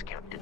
chance, Captain.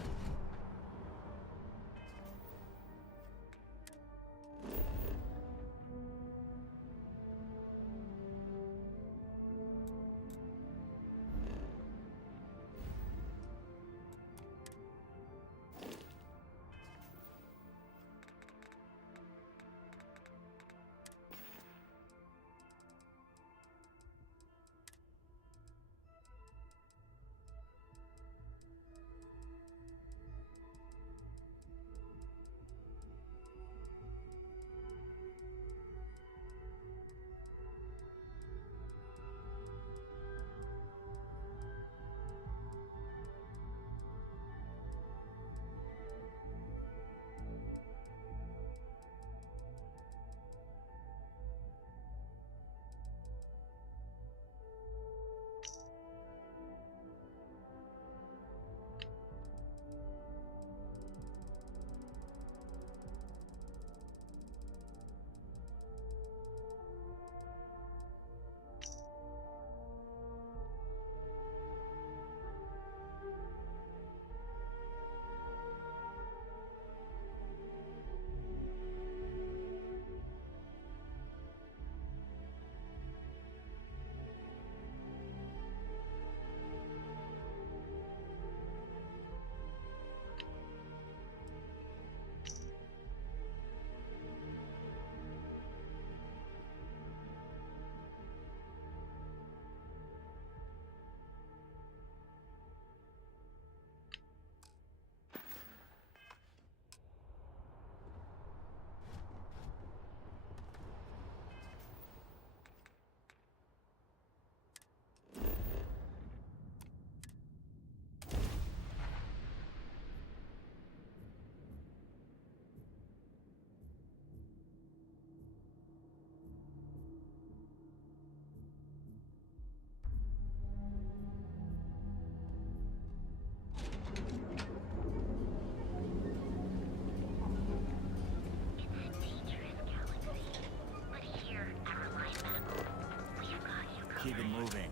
Keep it moving.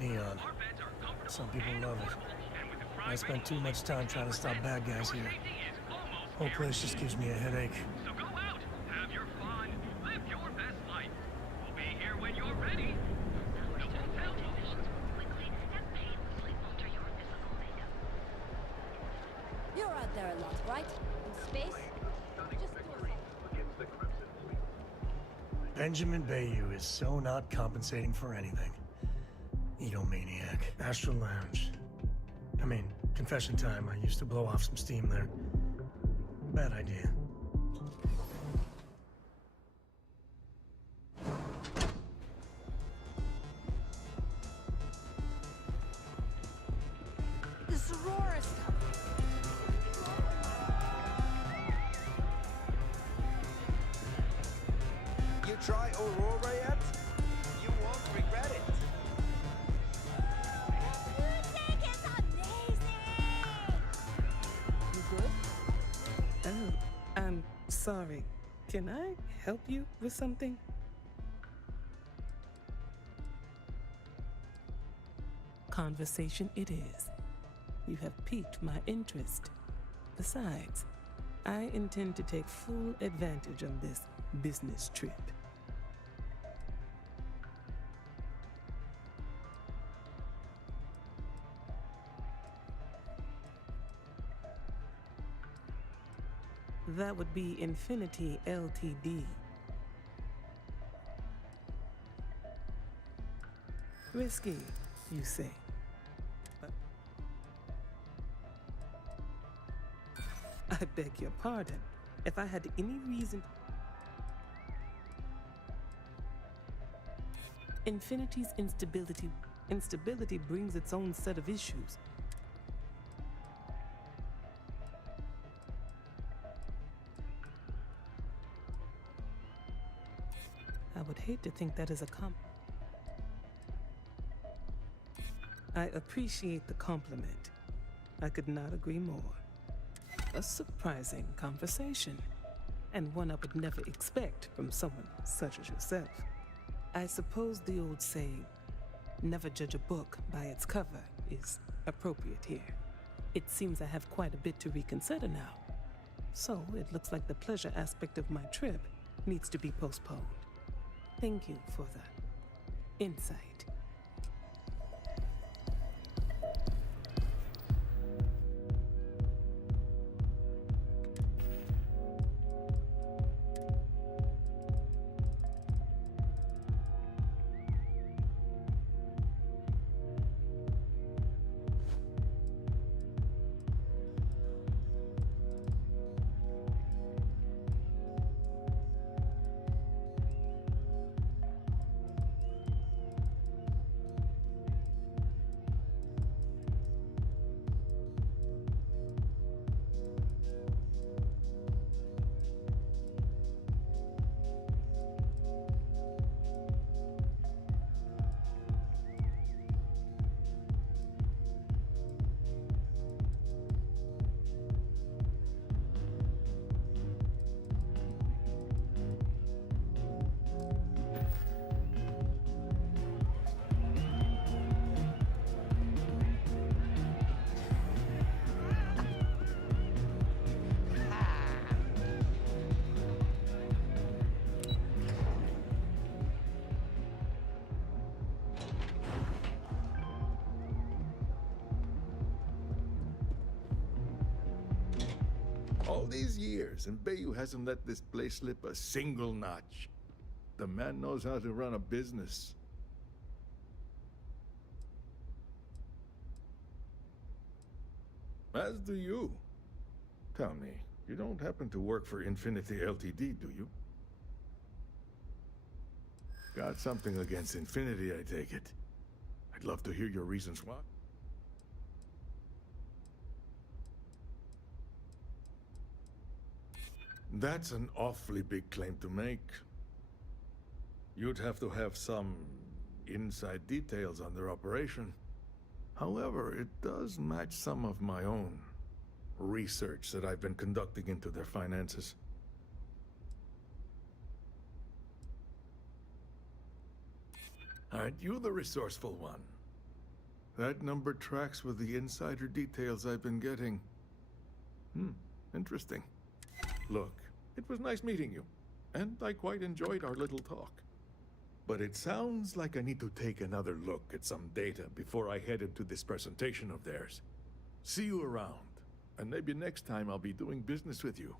Neon. Some people love it. I spent too much time trying to stop bad guys here. Whole place just gives me a headache. So go out, have your fun, live your best life. We'll be here when you're ready. No hotel Quickly and painlessly alter your physical makeup. You're out there a lot, right? In space? Just do it. Benjamin Bayou is so not compensating for anything. Egomaniac. Astral Lounge. I mean, confession time. I used to blow off some steam there. Bad idea. This Aurora stuff. You try Aurora yet? You won't regret it. Music is amazing! You good? Oh, I'm sorry. Can I help you with something? Conversation it is. You have piqued my interest. Besides, I intend to take full advantage of this business trip. That would be Infinity Ltd. Risky, you say? But I beg your pardon. If I had any reason... Infinity's instability brings its own set of issues. I would hate to think that is a I appreciate the compliment. I could not agree more. A surprising conversation, and one I would never expect from someone such as yourself. I suppose the old saying, never judge a book by its cover, is appropriate here. It seems I have quite a bit to reconsider now. So it looks like the pleasure aspect of my trip needs to be postponed. Thank you for the insight. All these years, and Bayou hasn't let this place slip a single notch. The man knows how to run a business. As do you. Tell me, you don't happen to work for Infinity Ltd, do you? Got something against Infinity, I take it. I'd love to hear your reasons why. That's an awfully big claim to make. You'd have to have some inside details on their operation. However, it does match some of my own research that I've been conducting into their finances. Aren't you the resourceful one? That number tracks with the insider details I've been getting. Interesting. Look, it was nice meeting you, and I quite enjoyed our little talk. But it sounds like I need to take another look at some data before I head into this presentation of theirs. See you around, and maybe next time I'll be doing business with you.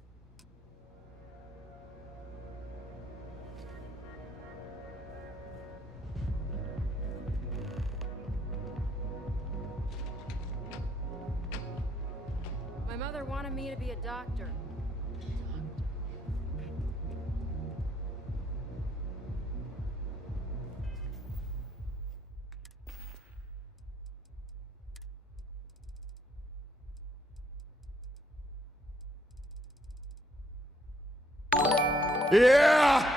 My mother wanted me to be a doctor. Yeah!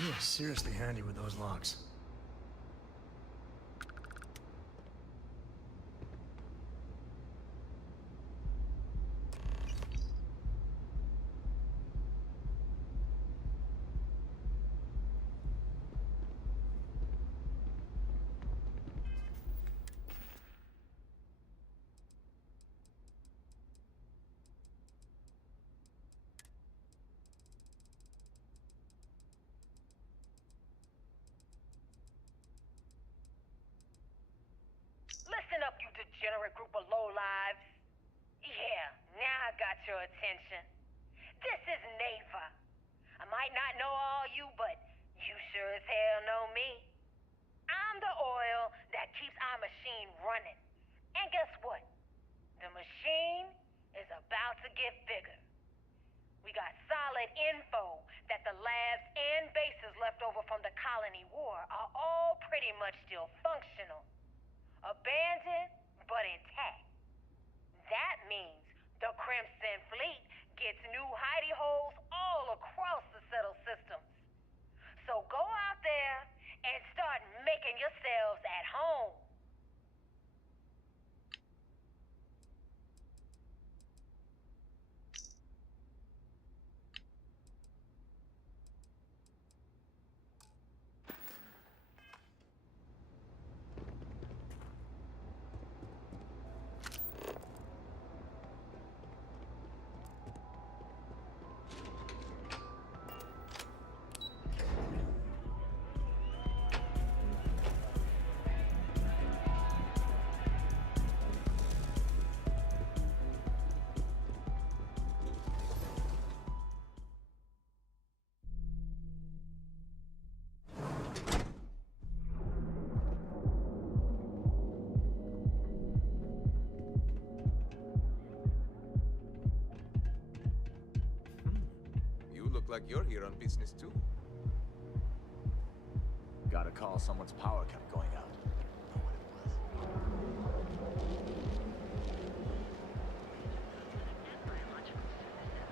You are seriously handy with those locks. degenerate group of lowlives. Yeah, now I got your attention. This is Neva. I might not know all you, but you sure as hell know me. I'm the oil that keeps our machine running. And guess what? The machine is about to get bigger. We got solid info that the labs and bases left over from the colony war are all pretty much still functional. Abandoned, but intact. That means the Crimson Fleet gets new hidey holes all across the settled systems. So go out there and start making yourselves at home. You look like you're here on business too. Got a call someone's power kept going out. Know what it was. Biological synthesis.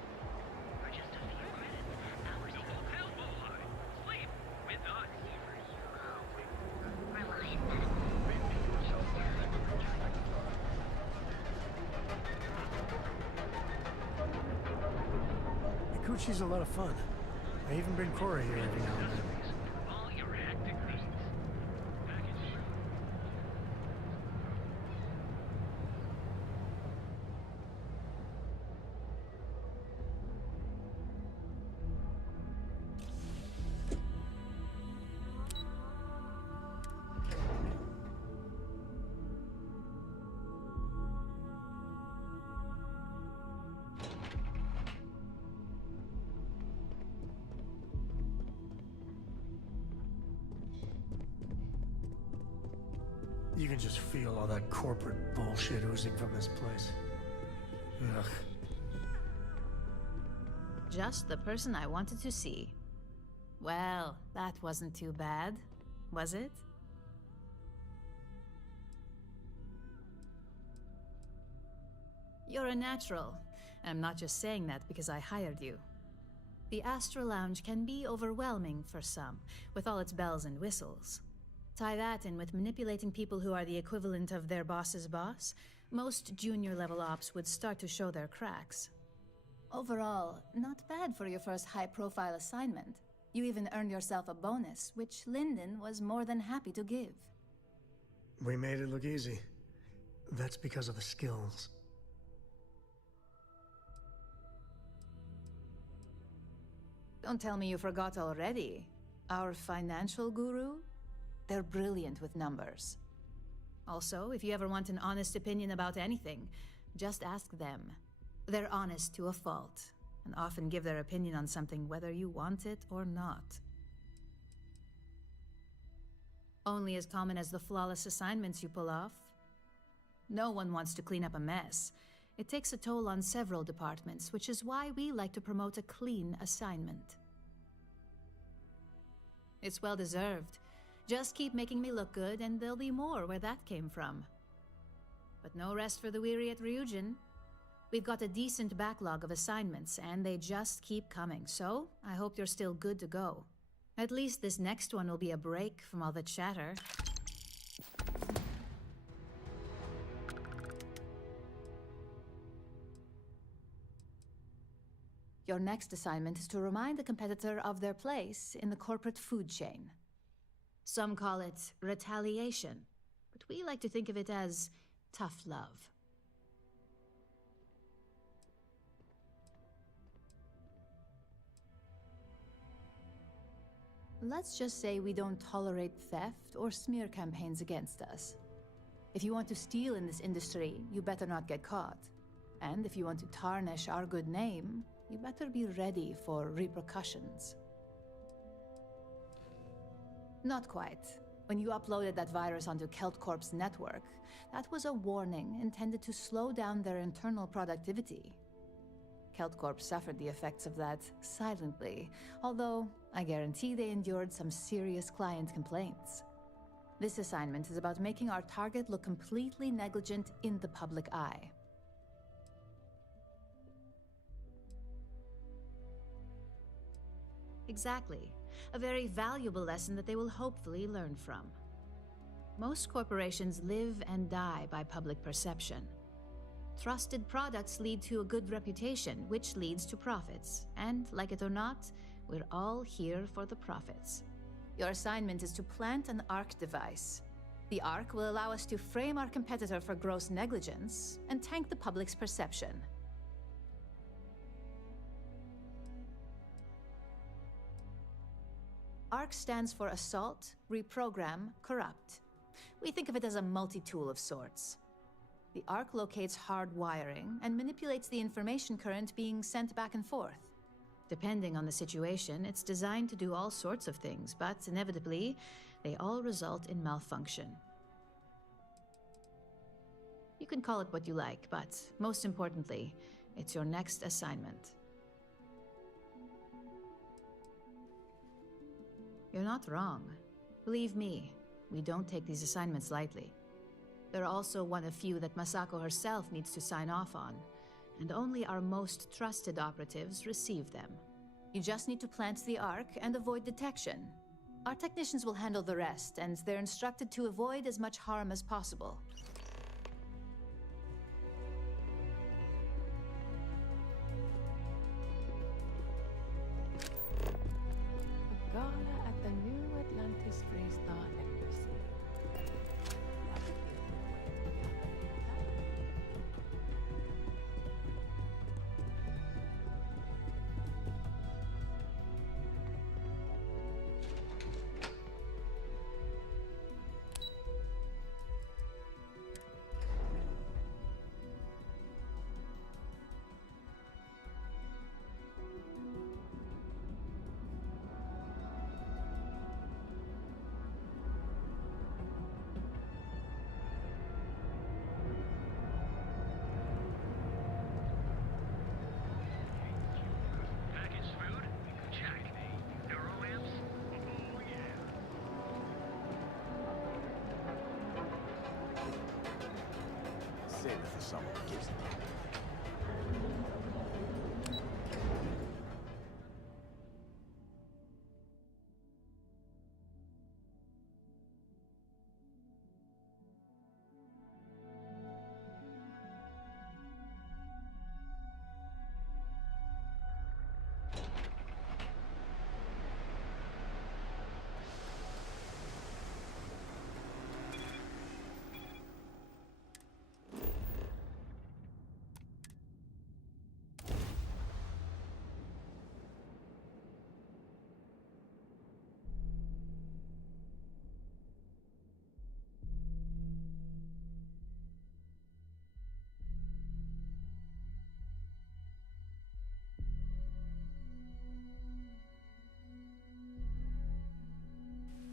For just a few credits, hours The hotel Moonlight. Sleep with us. Reliant medical. The Coochie's a lot of fun. I even bring Cora here every now and then. All your hectic needs. Package. You can just feel all that corporate bullshit oozing from this place. Ugh. Just the person I wanted to see. Well, that wasn't too bad, was it? You're a natural. I'm not just saying that because I hired you. The Astral Lounge can be overwhelming for some, with all its bells and whistles. Tie that in with manipulating people who are the equivalent of their boss's boss, most junior-level ops would start to show their cracks. Overall, not bad for your first high-profile assignment. You even earned yourself a bonus, which Lyndon was more than happy to give. We made it look easy. That's because of the skills. Don't tell me you forgot already. Our financial guru? They're brilliant with numbers. Also, if you ever want an honest opinion about anything, just ask them. They're honest to a fault, and often give their opinion on something whether you want it or not. Only as common as the flawless assignments you pull off. No one wants to clean up a mess. It takes a toll on several departments, which is why we like to promote a clean assignment. It's well deserved. Just keep making me look good, and there'll be more where that came from. But no rest for the weary at Ryujin. We've got a decent backlog of assignments, and they just keep coming, so I hope you're still good to go. At least this next one will be a break from all the chatter. Your next assignment is to remind the competitor of their place in the corporate food chain. Some call it retaliation, but we like to think of it as tough love. Let's just say we don't tolerate theft or smear campaigns against us. If you want to steal in this industry, you better not get caught. And if you want to tarnish our good name, you better be ready for repercussions. Not quite. When you uploaded that virus onto KeltCorp's network, that was a warning intended to slow down their internal productivity. KeltCorp suffered the effects of that silently, although I guarantee they endured some serious client complaints. This assignment is about making our target look completely negligent in the public eye. Exactly. A very valuable lesson that they will hopefully learn from. Most corporations live and die by public perception. Trusted products lead to a good reputation, which leads to profits. And, like it or not, we're all here for the profits. Your assignment is to plant an ARC device. The ARC will allow us to frame our competitor for gross negligence and tank the public's perception. ARC stands for Assault, Reprogram, Corrupt. We think of it as a multi-tool of sorts. The ARC locates hard wiring and manipulates the information current being sent back and forth. Depending on the situation, it's designed to do all sorts of things, but inevitably, they all result in malfunction. You can call it what you like, but most importantly, it's your next assignment. You're not wrong. Believe me, we don't take these assignments lightly. They're also one of few that Masako herself needs to sign off on, and only our most trusted operatives receive them. You just need to plant the ARC and avoid detection. Our technicians will handle the rest, and they're instructed to avoid as much harm as possible. Gala at the New Atlantis Freestar Embassy. That would be a good way to begin. Packaged food? Check. Neuroamps? Oh, yeah. Save it for someone who gives it.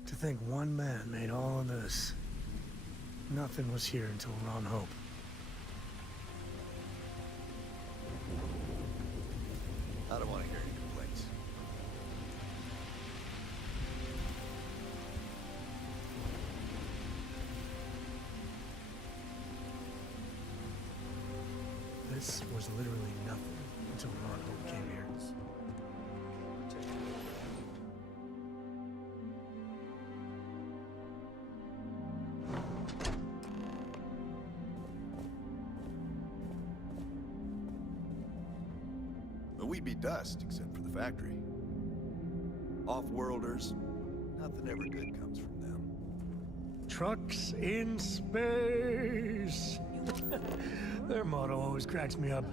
To think one man made all of this. Nothing was here until Ron Hope. I don't want to hear any complaints. This was literally nothing until Ron Hope came here. But we'd be dust, except for the factory. Off-worlders, nothing ever good comes from them. Trucks in space! Their motto always cracks me up.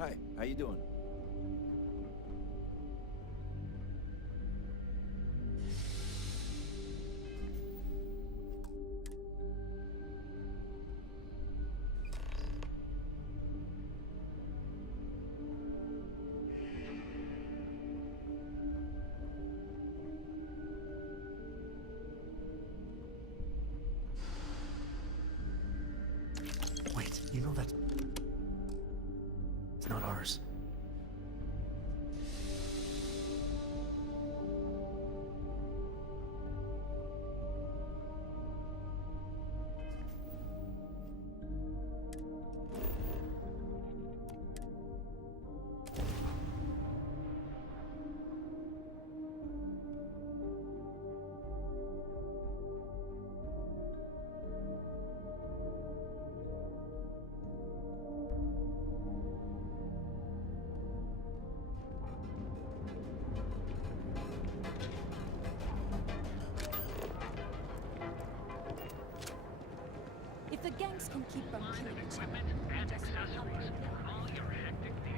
Hi, how you doing? Wait, you know that... It's not ours. If the gangs can keep from killing each other, Equipment and just how accessories for all your hectic needs.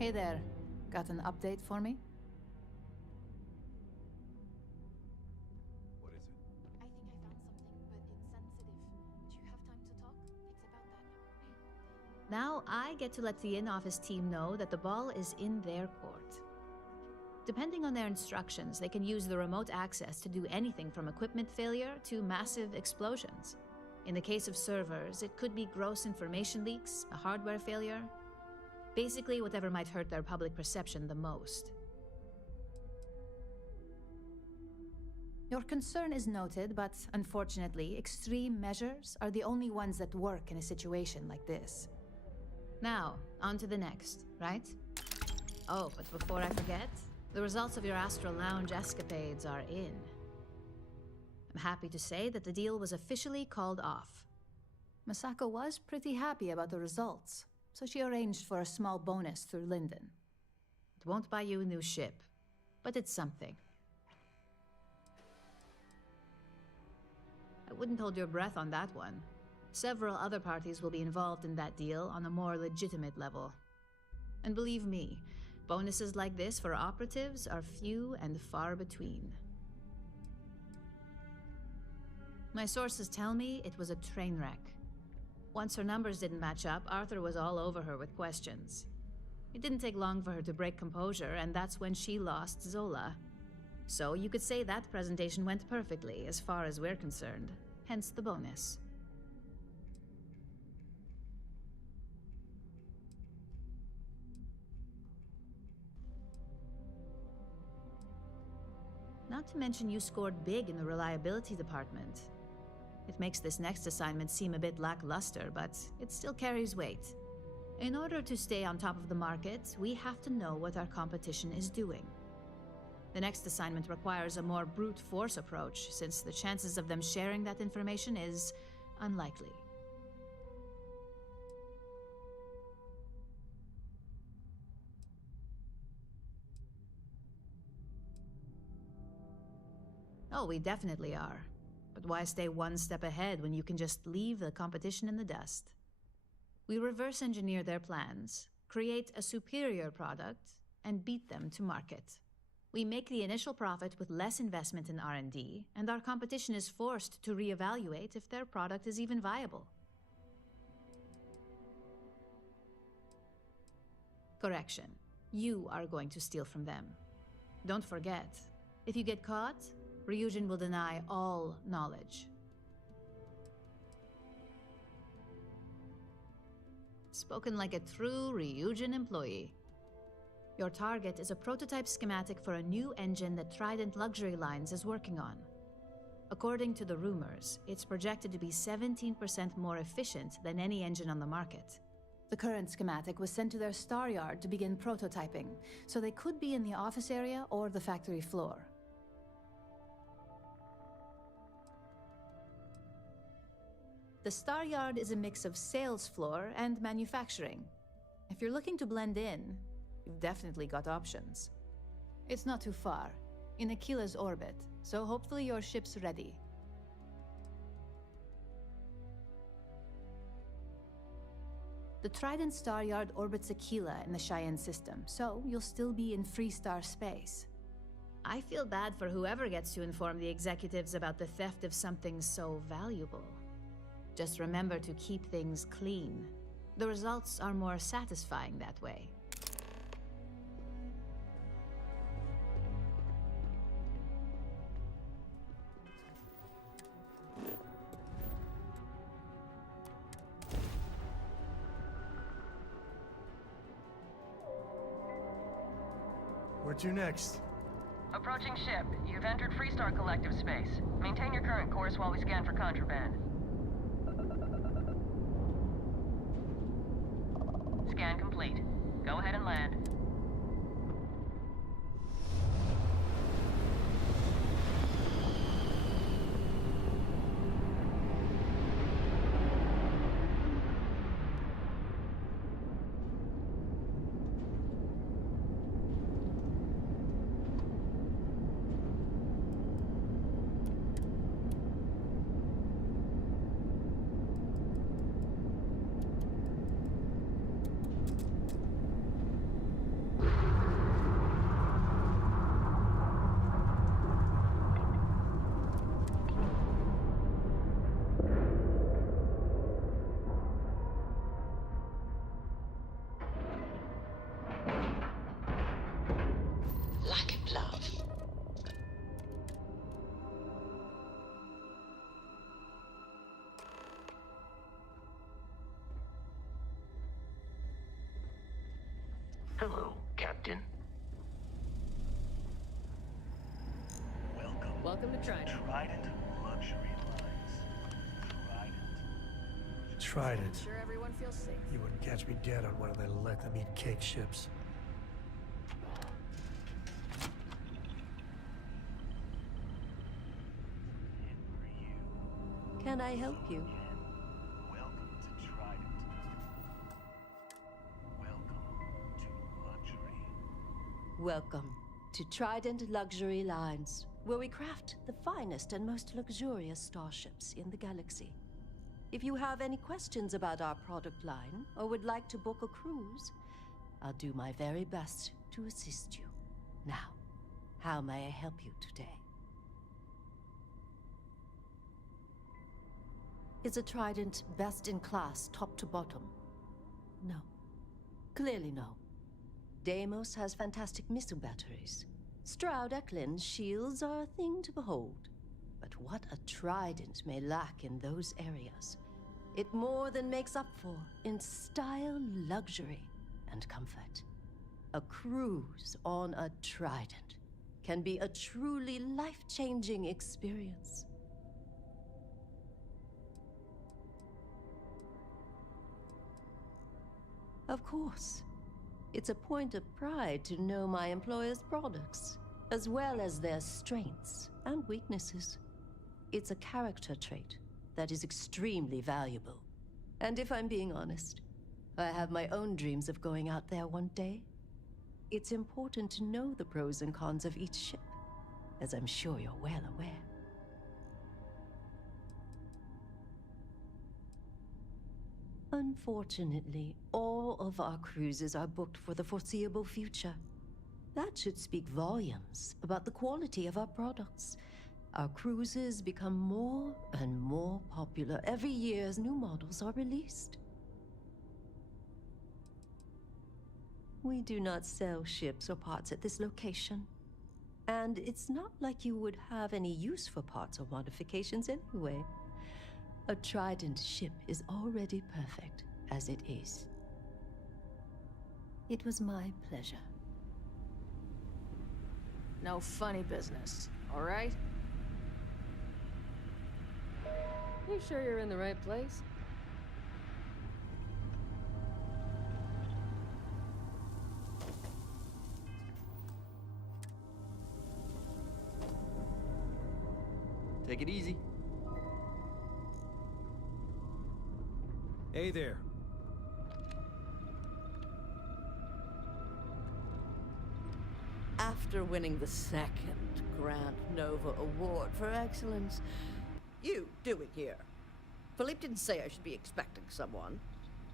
Hey there. Got an update for me? What is it? I think I found something, but it's sensitive. Do you have time to talk? It's about that. Now I get to let the in-office team know that the ball is in their court. Depending on their instructions, they can use the remote access to do anything from equipment failure to massive explosions. In the case of servers, it could be gross information leaks, a hardware failure, basically whatever might hurt their public perception the most. Your concern is noted, but unfortunately, extreme measures are the only ones that work in a situation like this. Now, on to the next, right? Oh, but before I forget, the results of your Astral Lounge escapades are in. I'm happy to say that the deal was officially called off. Masako was pretty happy about the results, so she arranged for a small bonus through Linden. It won't buy you a new ship, but it's something. I wouldn't hold your breath on that one. Several other parties will be involved in that deal on a more legitimate level. And believe me, bonuses like this for operatives are few and far between. My sources tell me it was a train wreck. Once her numbers didn't match up, Arthur was all over her with questions. It didn't take long for her to break composure, and that's when she lost Zola. So you could say that presentation went perfectly, as far as we're concerned. Hence the bonus. Not to mention you scored big in the reliability department. It makes this next assignment seem a bit lackluster, but it still carries weight. In order to stay on top of the market, we have to know what our competition is doing. The next assignment requires a more brute force approach, since the chances of them sharing that information is unlikely. Oh, we definitely are. But why stay one step ahead when you can just leave the competition in the dust? We reverse engineer their plans, create a superior product, and beat them to market. We make the initial profit with less investment in R&D, and our competition is forced to reevaluate if their product is even viable. Correction. You are going to steal from them. Don't forget, if you get caught, Ryujin will deny all knowledge. Spoken like a true Ryujin employee. Your target is a prototype schematic for a new engine that Trident Luxury Lines is working on. According to the rumors, it's projected to be 17% more efficient than any engine on the market. The current schematic was sent to their Star Yard to begin prototyping, so they could be in the office area or the factory floor. The Star Yard is a mix of sales floor and manufacturing. If you're looking to blend in, you've definitely got options. It's not too far, in Aquila's orbit, so hopefully your ship's ready. The Trident Star Yard orbits Aquila in the Cheyenne system, so you'll still be in Freestar space. I feel bad for whoever gets to inform the executives about the theft of something so valuable. Just remember to keep things clean. The results are more satisfying that way. Where to next? Approaching ship. You've entered Freestar Collective space. Maintain your current course while we scan for contraband. Scan complete. Go ahead and land. Like it, love. Hello, Captain. Welcome to Trident. Trident Luxury Lines. Trident. Sure everyone feels safe. You wouldn't catch me dead on one of their let-them-eat cake ships. Can I help you? Welcome to Trident. Welcome to luxury. Welcome to Trident Luxury Lines, where we craft the finest and most luxurious starships in the galaxy. If you have any questions about our product line or would like to book a cruise, I'll do my very best to assist you. Now, how may I help you today? Is a Trident best in class, top to bottom? No. Clearly no. Deimos has fantastic missile batteries. Stroud Eklund's shields are a thing to behold. But what a Trident may lack in those areas, it more than makes up for in style, luxury, and comfort. A cruise on a Trident can be a truly life-changing experience. Of course. It's a point of pride to know my employer's products, as well as their strengths and weaknesses. It's a character trait that is extremely valuable. And if I'm being honest, I have my own dreams of going out there one day. It's important to know the pros and cons of each ship, as I'm sure you're well aware. Unfortunately, all of our cruises are booked for the foreseeable future. That should speak volumes about the quality of our products. Our cruises become more and more popular every year as new models are released. We do not sell ships or parts at this location. And it's not like you would have any use for parts or modifications anyway. A Trident ship is already perfect as it is. It was my pleasure. No funny business, all right? You sure you're in the right place? Take it easy. Hey there. After winning the second Grand Nova Award for Excellence, you do it here. Philippe didn't say I should be expecting someone.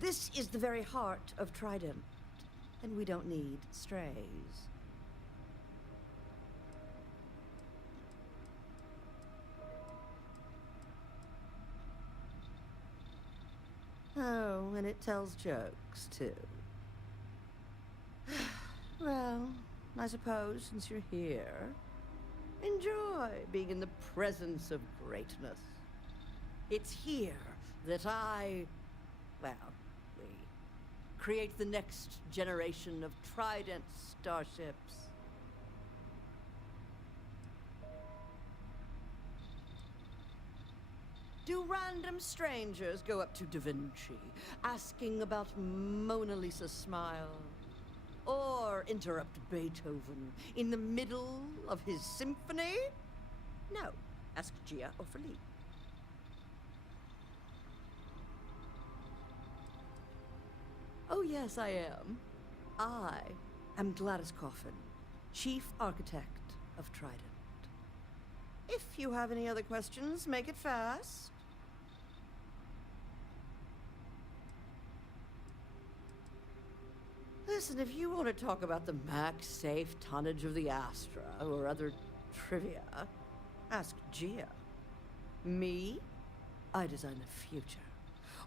This is the very heart of Trident, and we don't need strays. Oh, and it tells jokes, too. Well, I suppose since you're here, enjoy being in the presence of greatness. It's here that we create the next generation of Trident starships. Do random strangers go up to Da Vinci, asking about Mona Lisa's smile? Or interrupt Beethoven in the middle of his symphony? No. Ask Gia or Philippe. Oh, yes, I am. I am Gladys Coffin, Chief Architect of Trident. If you have any other questions, make it fast. Listen, if you want to talk about the max safe tonnage of the Astra or other trivia, ask Gia. Me? I design the future.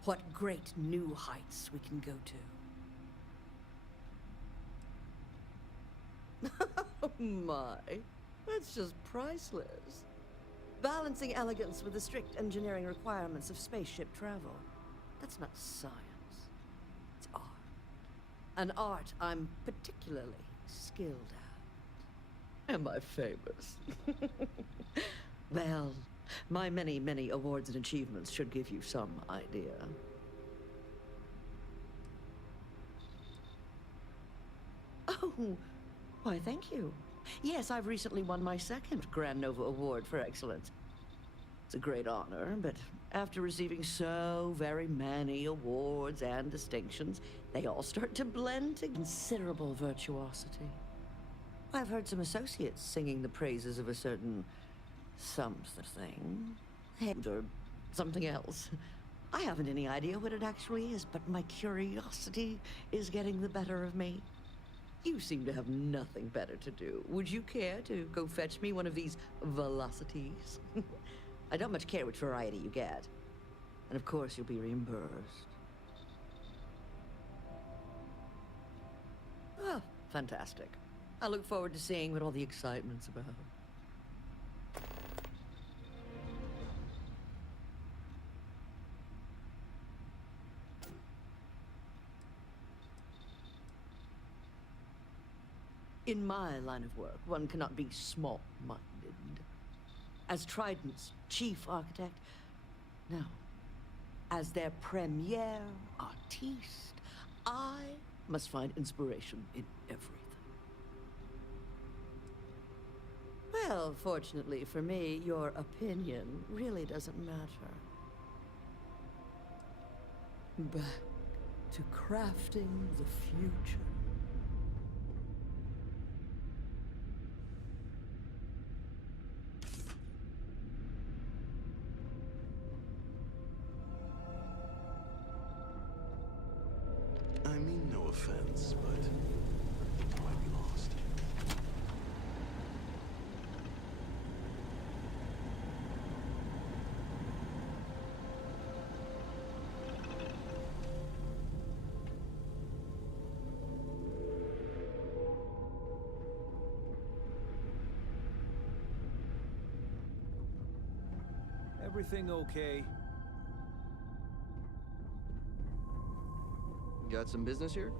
What great new heights we can go to. Oh my, that's just priceless. Balancing elegance with the strict engineering requirements of spaceship travel. That's not science. It's art. An art I'm particularly skilled at. Am I famous? Well, my many, many awards and achievements should give you some idea. Oh, why, thank you. Yes, I've recently won my second Grand Nova Award for Excellence. It's a great honor, but after receiving so very many awards and distinctions, they all start to blend to considerable virtuosity. I've heard some associates singing the praises of a certain something, or something else. I haven't any idea what it actually is, but my curiosity is getting the better of me. You seem to have nothing better to do. Would you care to go fetch me one of these velocities? I don't much care which variety you get. And of course, you'll be reimbursed. Oh, fantastic. I look forward to seeing what all the excitement's about. In my line of work, one cannot be small-minded. As Trident's chief architect, no. As their premier artiste, I must find inspiration in everything. Well, fortunately for me, your opinion really doesn't matter. Back to crafting the future. I mean no offense, but I might be lost. Everything okay? Got some business here?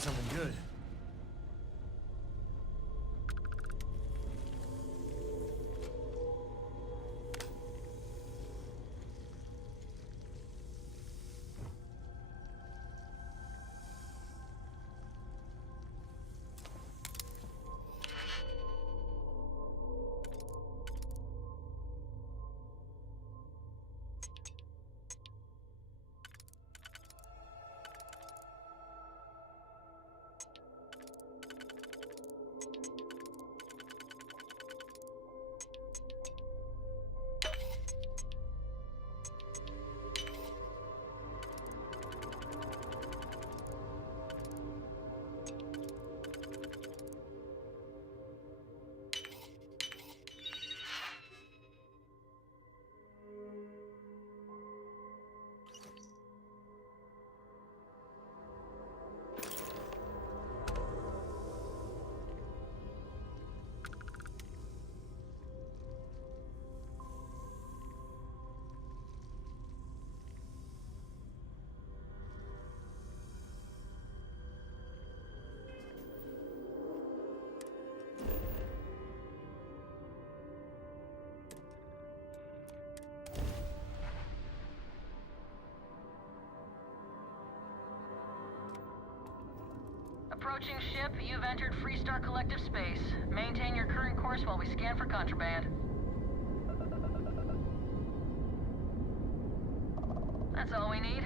find something good. Approaching ship, you've entered Freestar Collective space. Maintain your current course while we scan for contraband. That's all we need.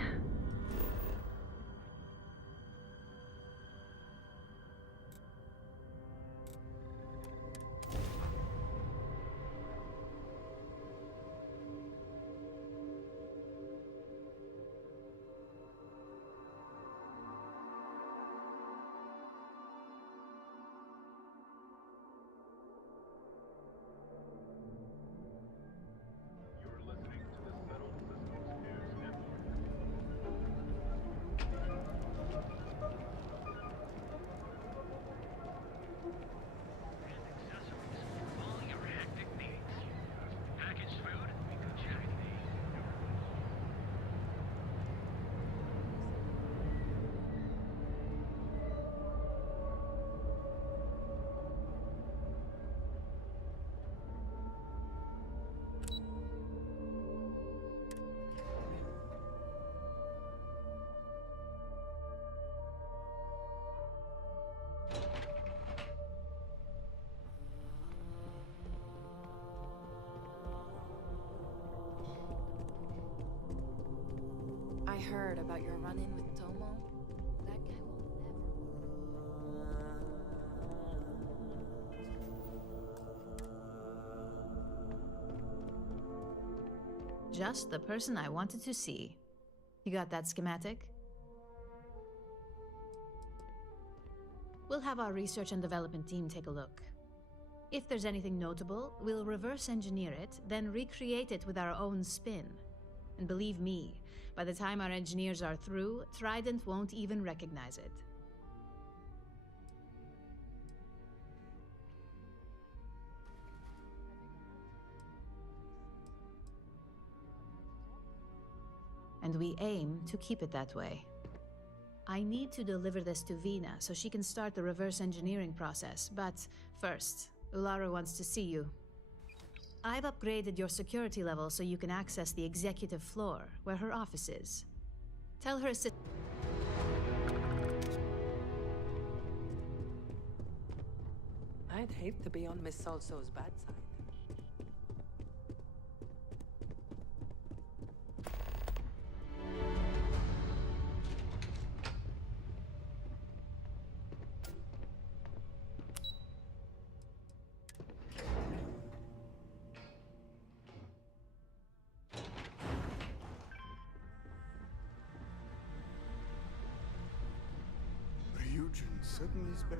I heard about your run-in with Tomo. That guy will never... Just the person I wanted to see. You got that schematic? We'll have our research and development team take a look. If there's anything notable, we'll reverse engineer it, then recreate it with our own spin. And believe me, by the time our engineers are through, Trident won't even recognize it. And we aim to keep it that way. I need to deliver this to Vina so she can start the reverse engineering process, but first, Ulara wants to see you. I've upgraded your security level so you can access the executive floor, where her office is. Tell her I'd hate to be on Miss Salso's bad side.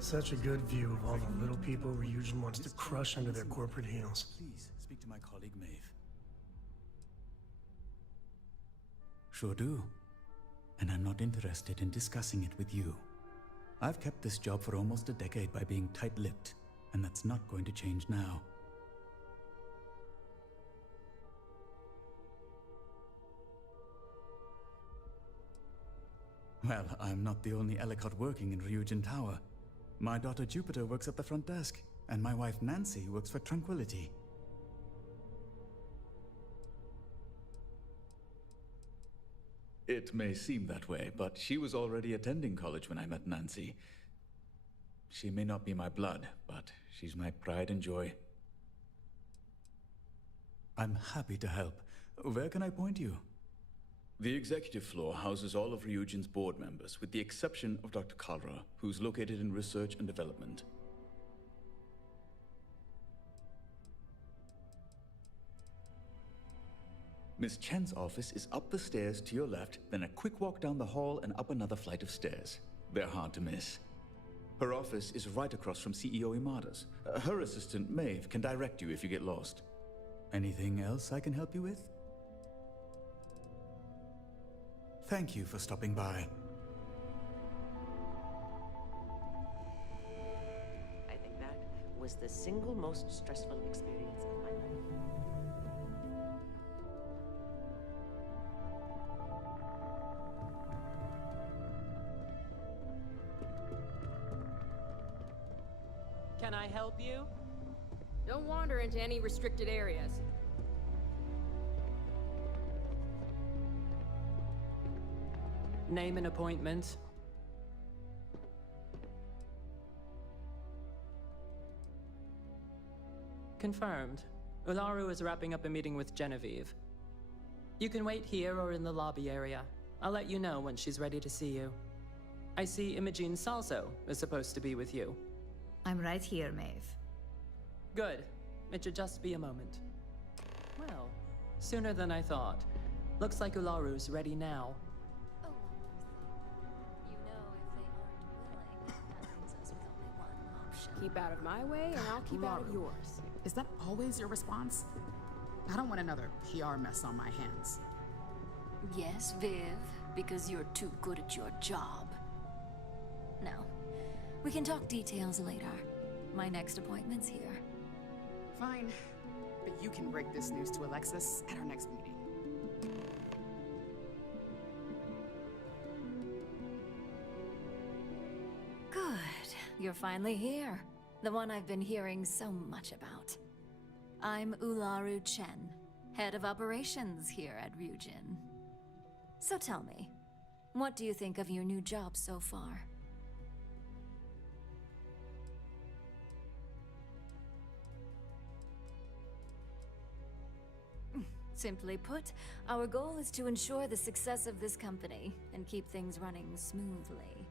Such a good view of all the little people Ryujin wants to crush under their corporate heels. Please, speak to my colleague Maeve. Sure do. And I'm not interested in discussing it with you. I've kept this job for almost a decade by being tight-lipped, and that's not going to change now. Well, I'm not the only Ellicott working in Ryujin Tower. My daughter Jupiter works at the front desk, and my wife Nancy works for Tranquility. It may seem that way, but she was already attending college when I met Nancy. She may not be my blood, but she's my pride and joy. I'm happy to help. Where can I point you? The executive floor houses all of Ryujin's board members, with the exception of Dr. Kalra, who's located in research and development. Miss Chen's office is up the stairs to your left, then a quick walk down the hall and up another flight of stairs. They're hard to miss. Her office is right across from CEO Imada's. Her assistant, Maeve, can direct you if you get lost. Anything else I can help you with? Thank you for stopping by. I think that was the single most stressful experience of my life. Can I help you? Don't wander into any restricted areas. Name an appointment. Confirmed. Ularu is wrapping up a meeting with Genevieve. You can wait here or in the lobby area. I'll let you know when she's ready to see you. I see Imogene Salso is supposed to be with you. I'm right here, Maeve. Good. It should just be a moment. Well, sooner than I thought. Looks like Ularu's ready now. Keep out of my way, and I'll keep out of yours. Is that always your response? I don't want another PR mess on my hands. Yes, Viv, because you're too good at your job. Now, we can talk details later. My next appointment's here. Fine, but you can break this news to Alexis at our next meeting. Good. You're finally here. The one I've been hearing so much about. I'm Ularu Chen, head of operations here at Ryujin. So tell me, what do you think of your new job so far? Simply put, our goal is to ensure the success of this company and keep things running smoothly.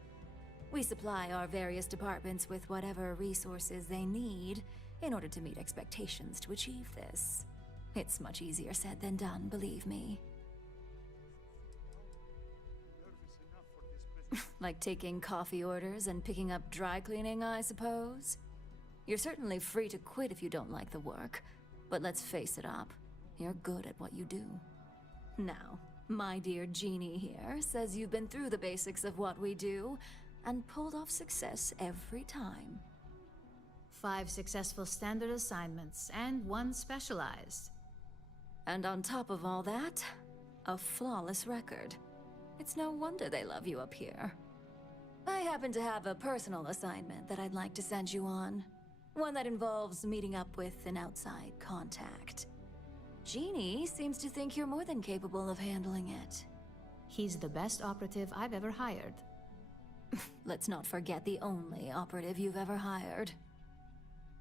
We supply our various departments with whatever resources they need in order to meet expectations to achieve this. It's much easier said than done, believe me. Like taking coffee orders and picking up dry cleaning, I suppose? You're certainly free to quit if you don't like the work, but let's face it up, you're good at what you do. Now, my dear Jeannie here says you've been through the basics of what we do, and pulled off success every time. 5 successful standard assignments, and 1 specialized. And on top of all that, a flawless record. It's no wonder they love you up here. I happen to have a personal assignment that I'd like to send you on. One that involves meeting up with an outside contact. Jeannie seems to think you're more than capable of handling it. He's the best operative I've ever hired. Let's not forget the only operative you've ever hired.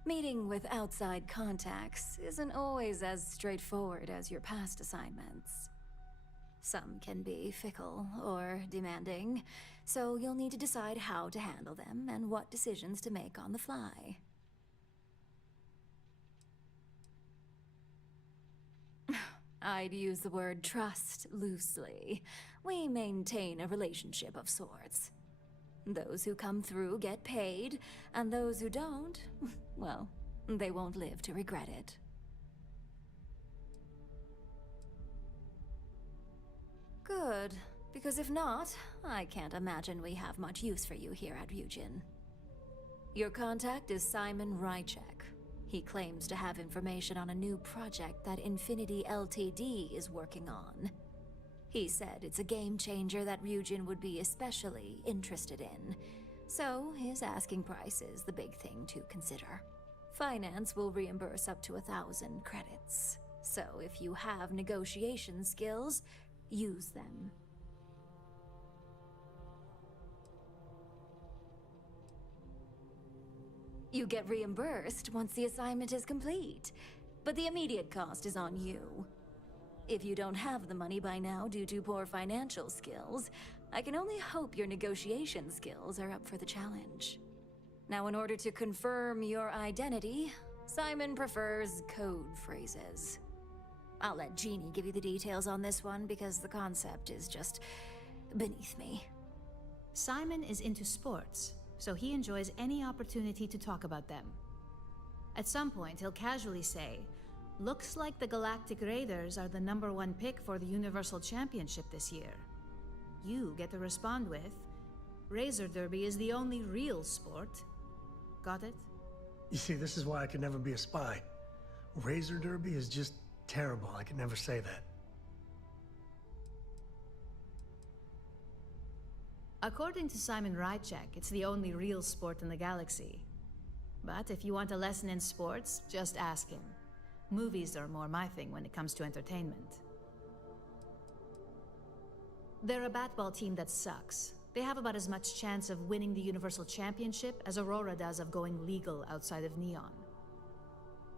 Meeting with outside contacts isn't always as straightforward as your past assignments. Some can be fickle or demanding, so you'll need to decide how to handle them and what decisions to make on the fly. I'd use the word trust loosely. We maintain a relationship of sorts. Those who come through get paid, and those who don't, well, they won't live to regret it. Good, because if not, I can't imagine we have much use for you here at Ryujin. Your contact is Simon Rychek. He claims to have information on a new project that Infinity Ltd is working on. He said it's a game changer that Ryujin would be especially interested in. So his asking price is the big thing to consider. Finance will reimburse up to 1,000 credits. So if you have negotiation skills, use them. You get reimbursed once the assignment is complete, but the immediate cost is on you. If you don't have the money by now due to poor financial skills, I can only hope your negotiation skills are up for the challenge. Now, in order to confirm your identity, Simon prefers code phrases. I'll let Jeannie give you the details on this one because the concept is just beneath me. Simon is into sports, so he enjoys any opportunity to talk about them. At some point, he'll casually say, "Looks like the Galactic Raiders are the #1 pick for the Universal Championship this year." You get to respond with, "Razor Derby is the only real sport." Got it? You see, this is why I could never be a spy. Razor Derby is just terrible. I could never say that. According to Simon Rychek, it's the only real sport in the galaxy. But if you want a lesson in sports, just ask him. Movies are more my thing when it comes to entertainment. They're a batball team that sucks. They have about as much chance of winning the Universal Championship as Aurora does of going legal outside of Neon.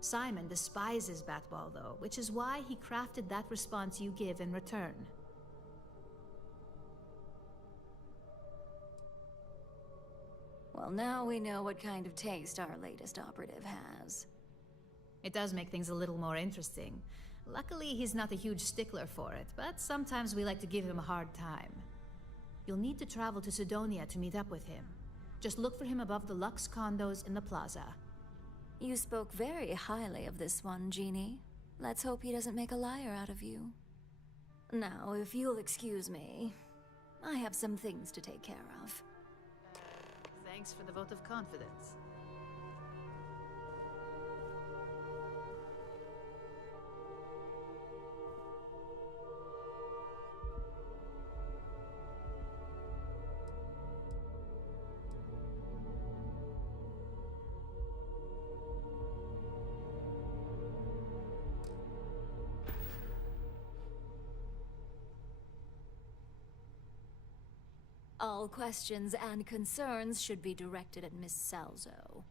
Simon despises batball, though, which is why he crafted that response you give in return. Well, now we know what kind of taste our latest operative has. It does make things a little more interesting. Luckily, he's not a huge stickler for it, but sometimes we like to give him a hard time. You'll need to travel to Sidonia to meet up with him. Just look for him above the Lux condos in the plaza. You spoke very highly of this one, Jeannie. Let's hope he doesn't make a liar out of you. Now, if you'll excuse me, I have some things to take care of. Thanks for the vote of confidence. All questions and concerns should be directed at Miss Salzo.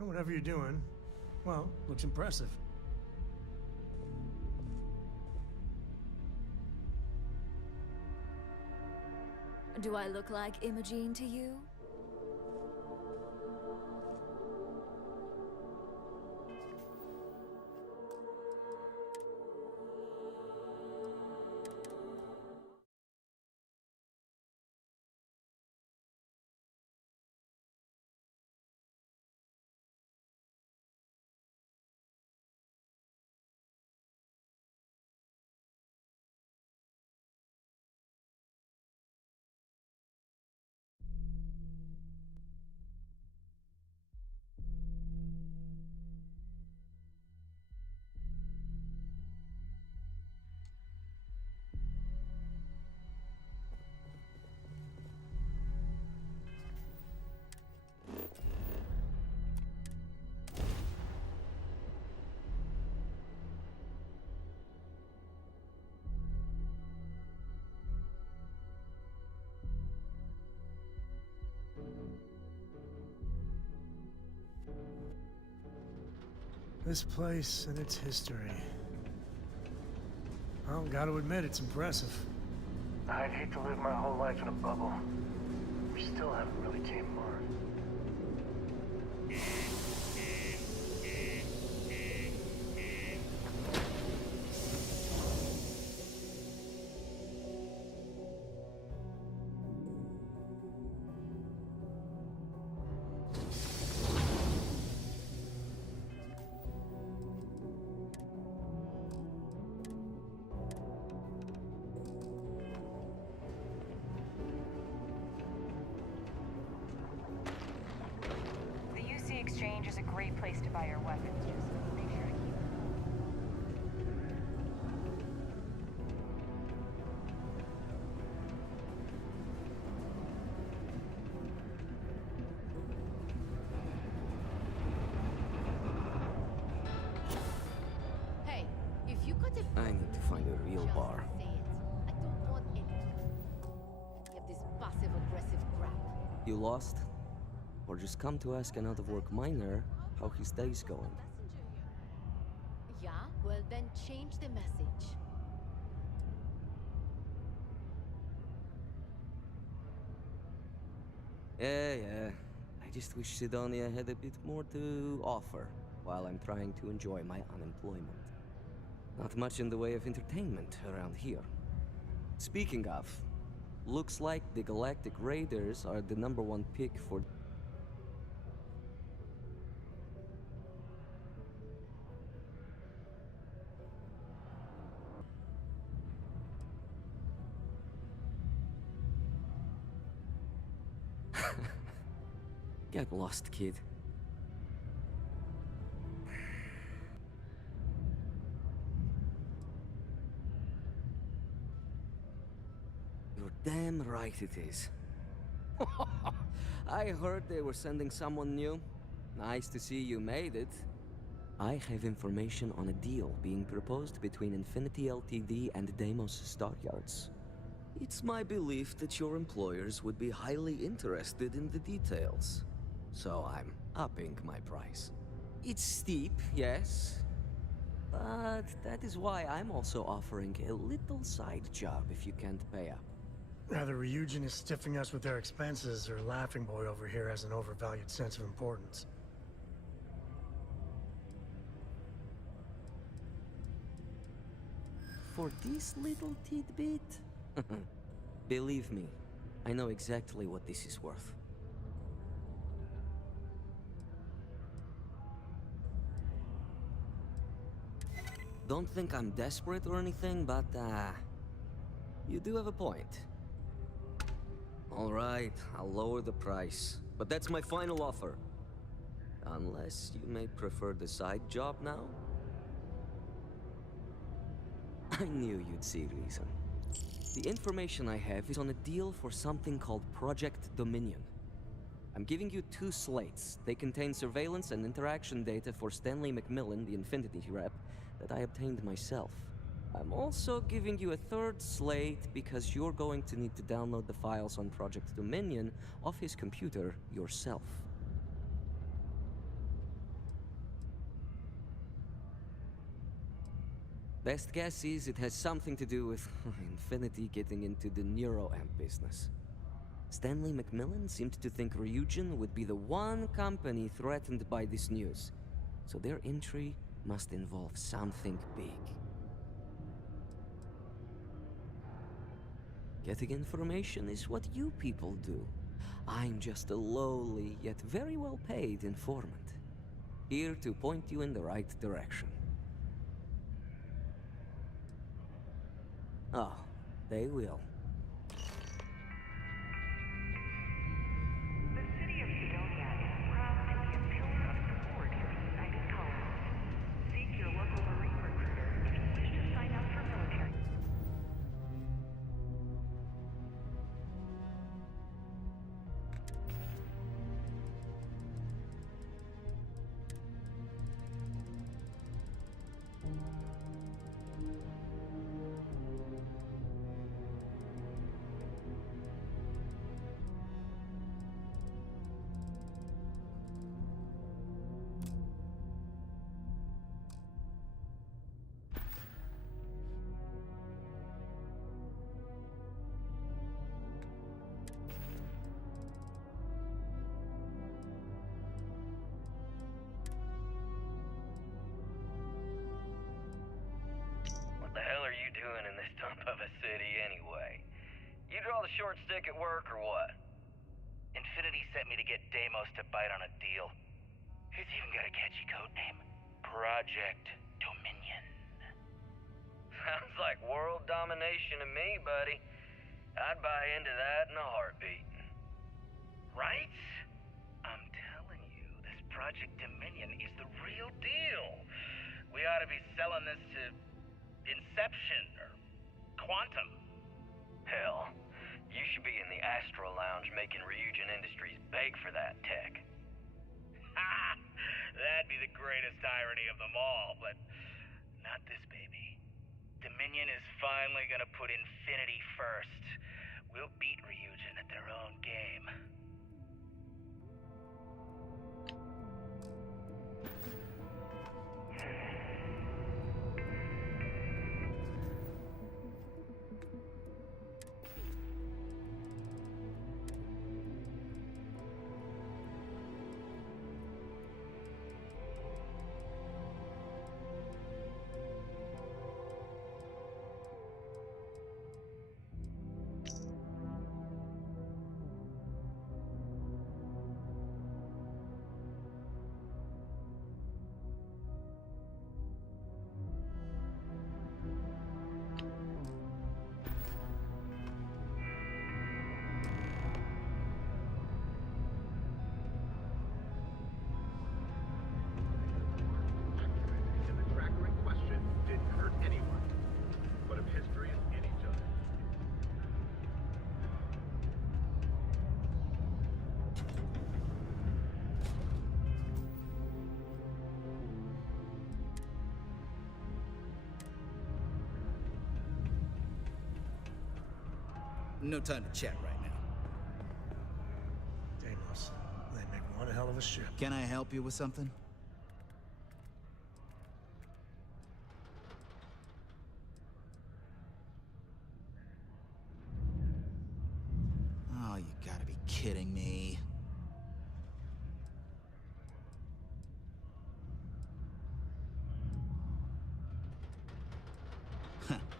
Well, whatever you're doing, well, looks impressive. Do I look like Imogene to you? This place and its history. Well, gotta admit, it's impressive. I'd hate to live my whole life in a bubble. We still haven't really came apart. The UC Exchange is a great place to buy your weapons. Just make sure to keep Hey, if you could have I need to find a real bar. say it. I don't want any. You have this passive-aggressive crap. You lost? Or just come to ask an out-of-work miner how his day's going? Yeah? Well, then change the message. Yeah. I just wish Sidonia had a bit more to offer while I'm trying to enjoy my unemployment. Not much in the way of entertainment around here. Speaking of, looks like the Galactic Raiders are the #1 pick for... Get lost, kid. You're damn right it is. I heard they were sending someone new. Nice to see you made it. I have information on a deal being proposed between Infinity Ltd and Deimos Staryards. It's my belief that your employers would be highly interested in the details. So I'm upping my price. It's steep, yes. But that is why I'm also offering a little side job if you can't pay up. Either Ryujin is stiffing us with their expenses, or Laughing Boy over here has an overvalued sense of importance. For this little tidbit? Believe me, I know exactly what this is worth. Don't think I'm desperate or anything, but, you do have a point. All right, I'll lower the price, but that's my final offer. Unless you may prefer the side job now? I knew you'd see reason. The information I have is on a deal for something called Project Dominion. I'm giving you 2 slates. They contain surveillance and interaction data for Stanley McMillan, the Infinity rep, that I obtained myself. I'm also giving you a 3rd slate because you're going to need to download the files on Project Dominion off his computer yourself. Best guess is it has something to do with Infinity getting into the neuroamp business. Stanley Macmillan seemed to think Ryujin would be the one company threatened by this news, so their entry must involve something big. Getting information is what you people do. I'm just a lowly, yet very well paid informant, here to point you in the right direction. Oh, they will. The city of Sidonia is proud to be a pillar of support for the United Colonists. Seek your local Marine recruiter if you wish to sign up for military. What the hell are you doing in this dump of a city anyway? You draw the short stick at work or what? Infinity sent me to get Deimos to bite on a deal. He's even got a catchy code name. Project Dominion. Sounds like world domination to me, buddy. I'd buy into that in a heartbeat. Right? I'm telling you, this Project Dominion is the real deal. We ought to be selling this to Inception or Quantum. Hell, you should be in the Astro Lounge making Ryujin Industries beg for that tech. Ha! That'd be the greatest irony of them all, but not this baby. Dominion is finally gonna put Infinity first. We'll beat Ryujin at their own game. And the tracker in question didn't hurt anyone. But if history is in each other. No time to chat right now. Deimos, they make one hell of a ship. Can I help you with something? Oh, you gotta be kidding me.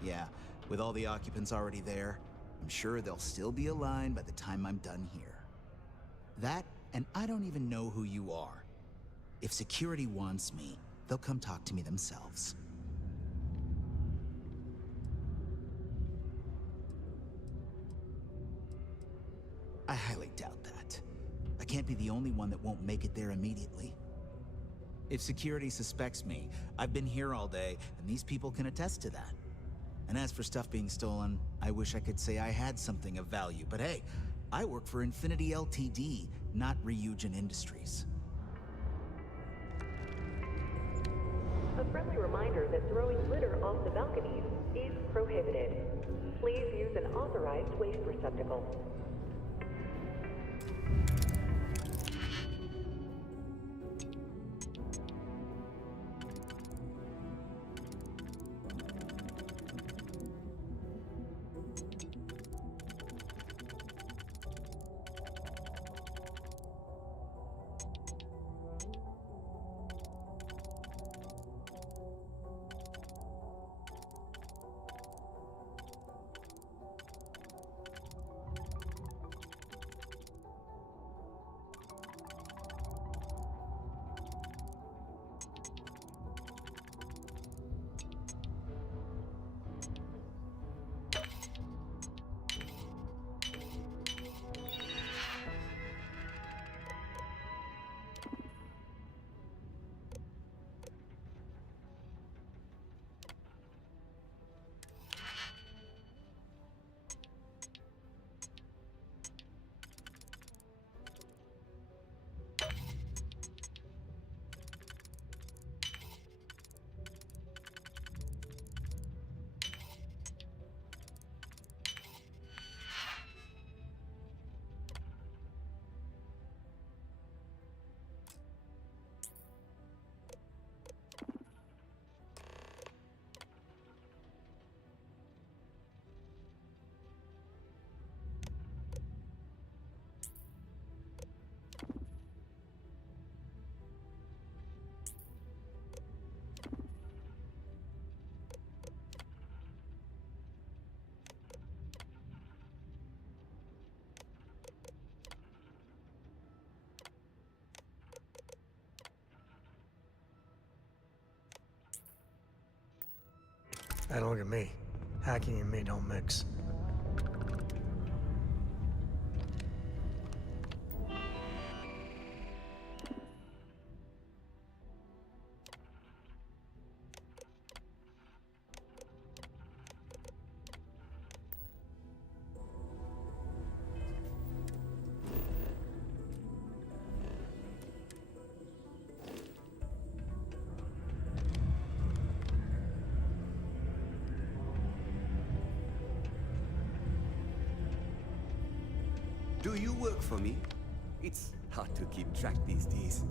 Yeah, with all the occupants already there, I'm sure they'll still be aligned by the time I'm done here. That, and I don't even know who you are. If security wants me, they'll come talk to me themselves. I highly doubt that. I can't be the only one that won't make it there immediately. If security suspects me, I've been here all day, and these people can attest to that. And as for stuff being stolen, I wish I could say I had something of value, but hey, I work for Infinity Ltd, not Ryujin Industries. A friendly reminder that throwing litter off the balconies is prohibited. Please use an authorized waste receptacle. Hey, look at me. Hacking and me don't mix. Do you work for me? It's hard to keep track these days.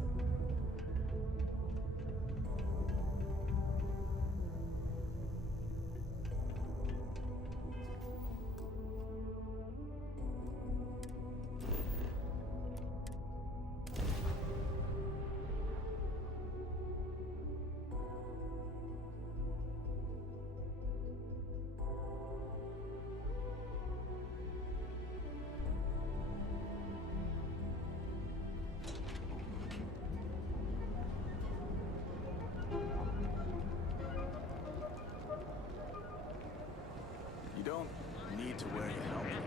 You don't need to wear your helmet.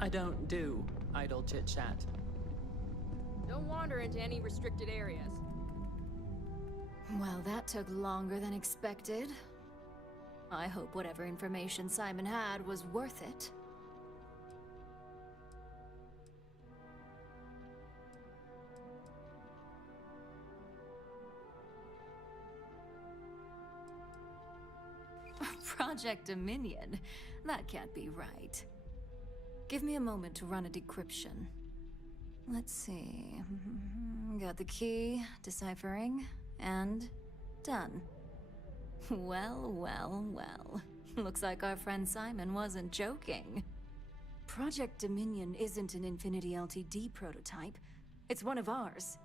I don't do idle chit-chat. Don't wander into any restricted areas. Well, that took longer than expected. I hope whatever information Simon had was worth it. Project Dominion? That can't be right. Give me a moment to run a decryption. Let's see. Got the key, deciphering, and done. Well, well, well. Looks like our friend Simon wasn't joking. Project Dominion isn't an Infinity LTD prototype. It's one of ours.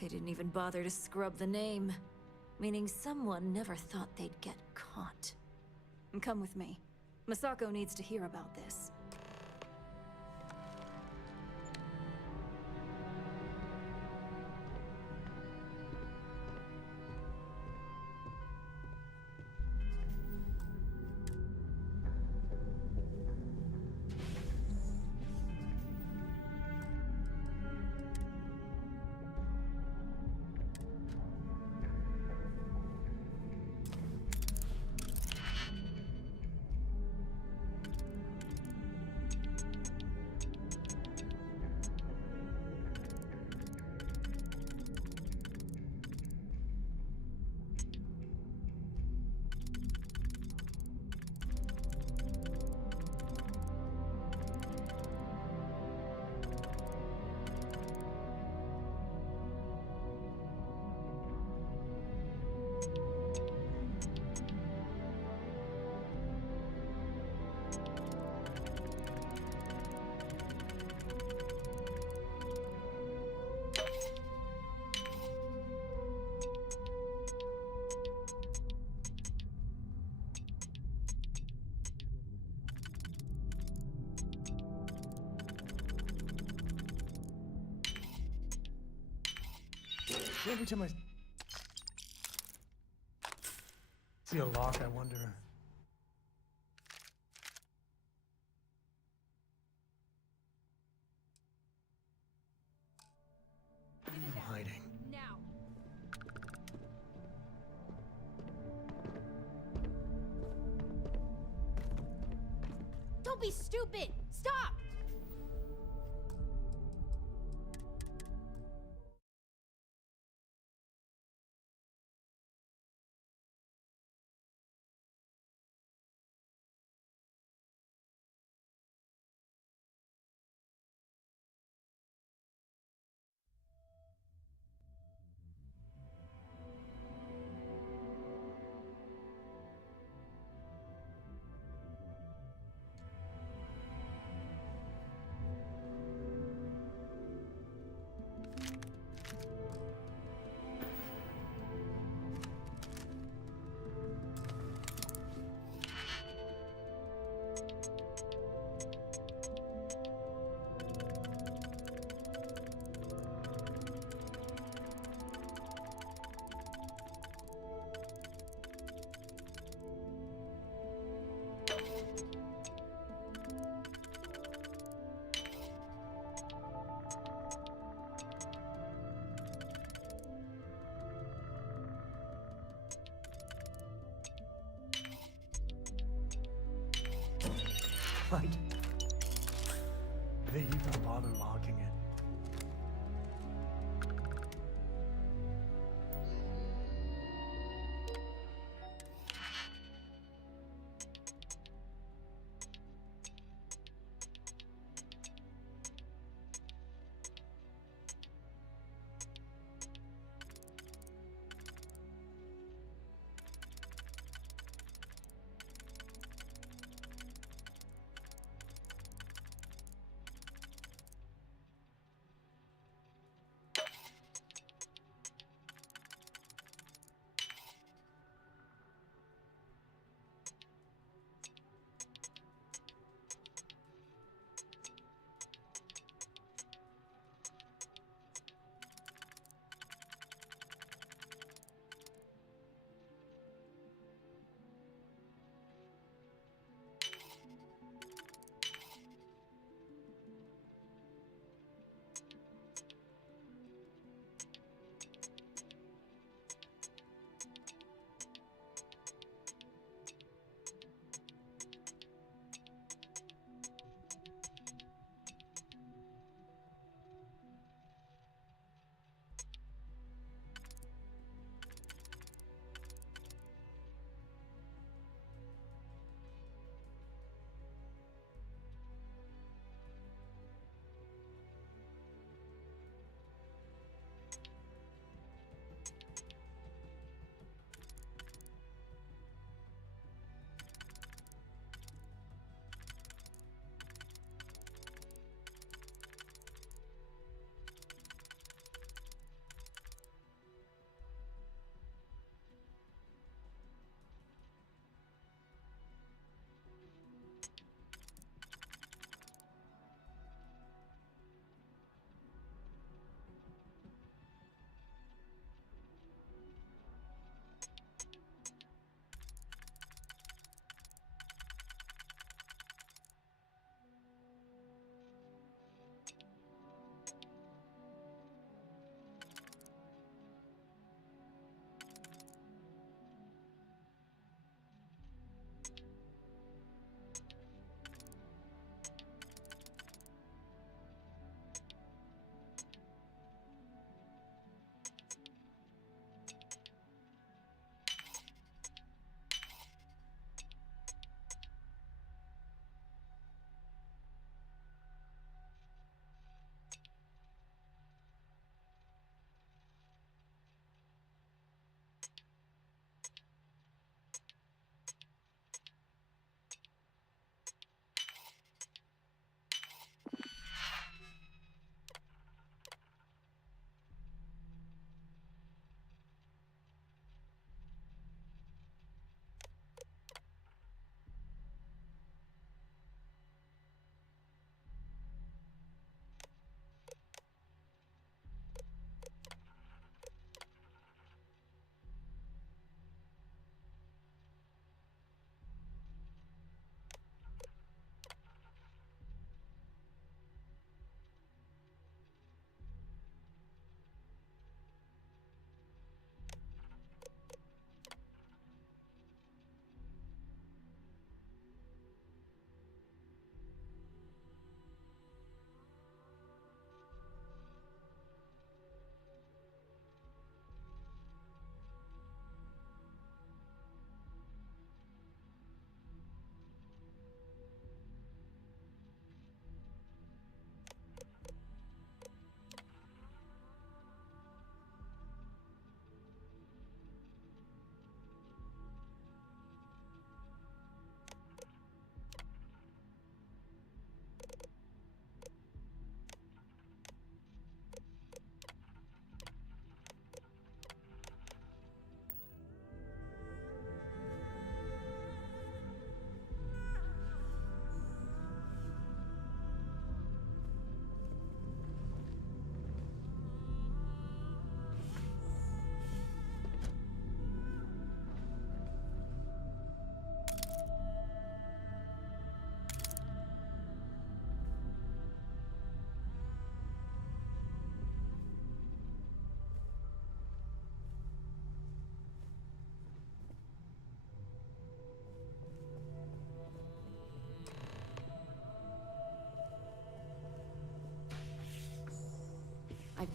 They didn't even bother to scrub the name. Meaning someone never thought they'd get caught. Come with me. Masako needs to hear about this. Every time I see a lock, I wonder. I'm hiding. Now. Don't be stupid! Stop! Like, they even bother locking it.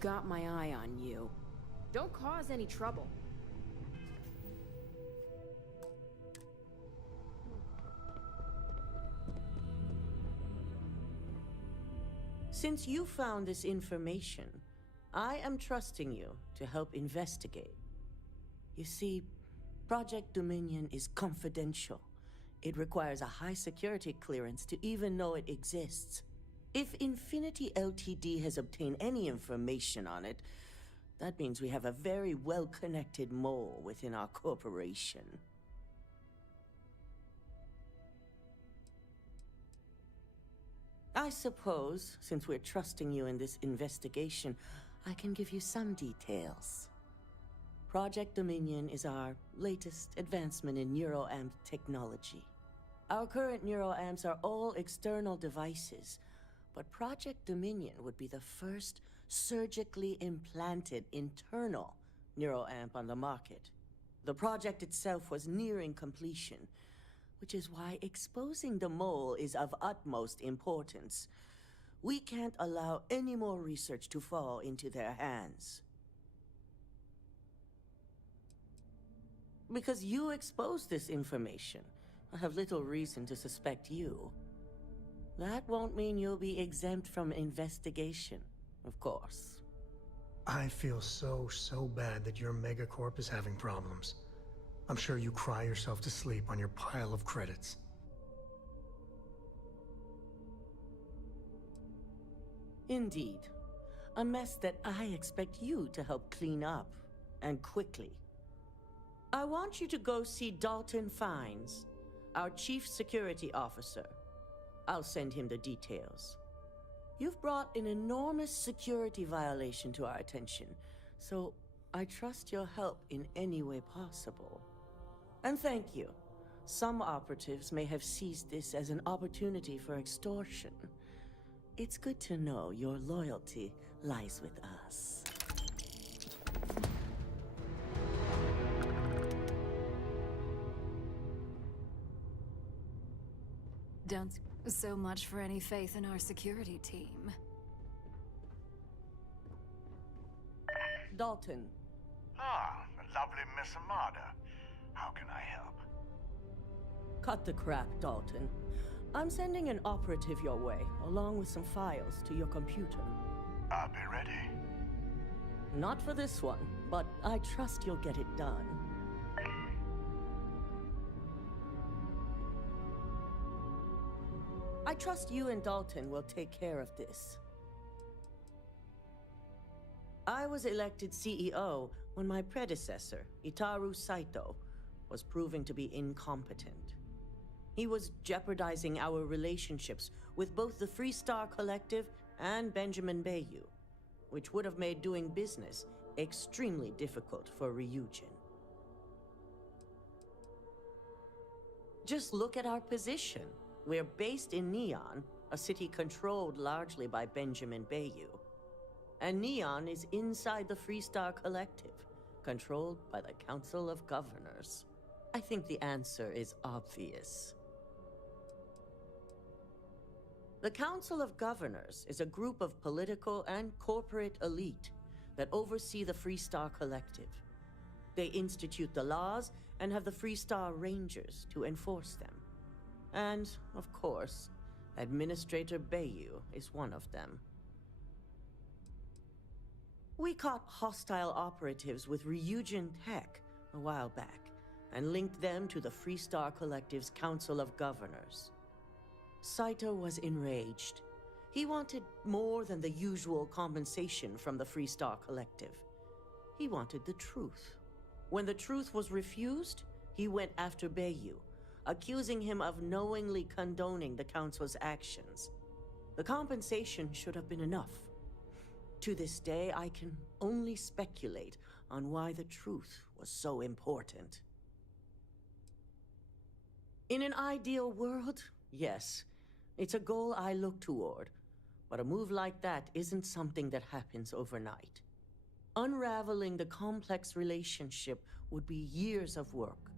got my eye on you. Don't cause any trouble. Since you found this information, I am trusting you to help investigate. You see, Project Dominion is confidential. It requires a high security clearance to even know it exists. If Infinity Ltd has obtained any information on it, that means we have a very well-connected mole within our corporation. I suppose, since we're trusting you in this investigation, I can give you some details. Project Dominion is our latest advancement in neuroamp technology. Our current neuroamps are all external devices, but Project Dominion would be the first surgically implanted internal neuroamp on the market. The project itself was nearing completion, which is why exposing the mole is of utmost importance. We can't allow any more research to fall into their hands. Because you exposed this information, I have little reason to suspect you. That won't mean you'll be exempt from investigation, of course. I feel so bad that your megacorp is having problems. I'm sure you cry yourself to sleep on your pile of credits. Indeed. A mess that I expect you to help clean up, and quickly. I want you to go see Dalton Fines, our Chief Security Officer. I'll send him the details. You've brought an enormous security violation to our attention, so I trust your help in any way possible. And thank you. Some operatives may have seized this as an opportunity for extortion. It's good to know your loyalty lies with us. Don't so much for any faith in our security team. Dalton. Ah, lovely Miss Amada. How can I help? Cut the crap, Dalton. I'm sending an operative your way, along with some files to your computer. I'll be ready. Not for this one, but I trust you'll get it done. I trust you and Dalton will take care of this. I was elected CEO when my predecessor, Itaru Saito, was proving to be incompetent. He was jeopardizing our relationships with both the Freestar Collective and Benjamin Bayou, which would have made doing business extremely difficult for Ryujin. Just look at our position. We're based in Neon, a city controlled largely by Benjamin Bayou. And Neon is inside the Freestar Collective, controlled by the Council of Governors. I think the answer is obvious. The Council of Governors is a group of political and corporate elite that oversee the Freestar Collective. They institute the laws and have the Freestar Rangers to enforce them. And, of course, Administrator Bayou is one of them. We caught hostile operatives with Ryujin Tech a while back, and linked them to the Freestar Collective's Council of Governors. Saito was enraged. He wanted more than the usual compensation from the Freestar Collective. He wanted the truth. When the truth was refused, he went after Bayou, accusing him of knowingly condoning the Council's actions. The compensation should have been enough. To this day, I can only speculate on why the truth was so important. In an ideal world, yes, it's a goal I look toward, but a move like that isn't something that happens overnight. Unraveling the complex relationship would be years of work,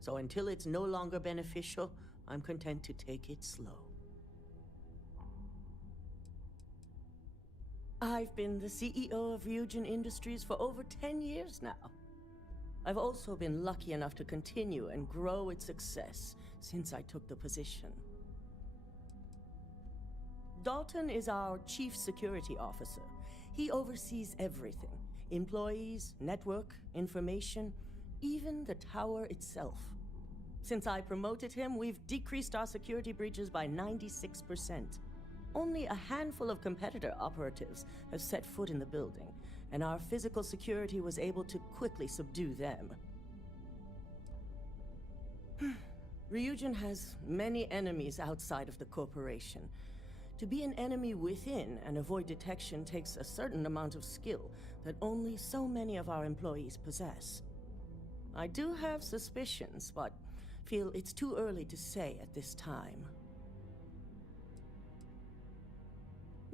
so until it's no longer beneficial, I'm content to take it slow. I've been the CEO of Ryujin Industries for over 10 years now. I've also been lucky enough to continue and grow its success since I took the position. Dalton is our Chief Security Officer. He oversees everything: employees, network, information, even the tower itself. Since I promoted him, we've decreased our security breaches by 96%. Only a handful of competitor operatives have set foot in the building, and our physical security was able to quickly subdue them. Ryujin has many enemies outside of the corporation. To be an enemy within and avoid detection takes a certain amount of skill that only so many of our employees possess. I do have suspicions, but feel it's too early to say at this time.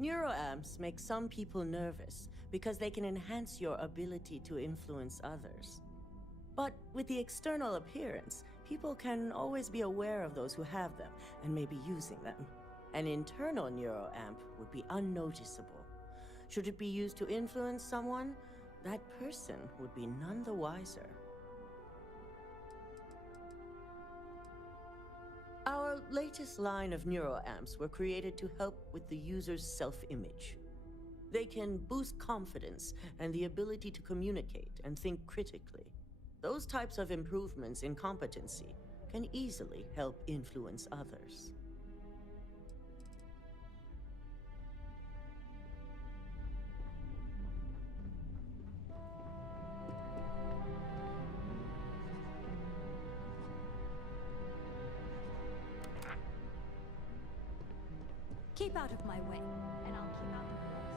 Neuroamps make some people nervous because they can enhance your ability to influence others. But with the external appearance, people can always be aware of those who have them and may be using them. An internal neuroamp would be unnoticeable. Should it be used to influence someone, that person would be none the wiser. Our latest line of neuroamps were created to help with the user's self-image. They can boost confidence and the ability to communicate and think critically. Those types of improvements in competency can easily help influence others. Keep out of my way, and I'll keep out of yours.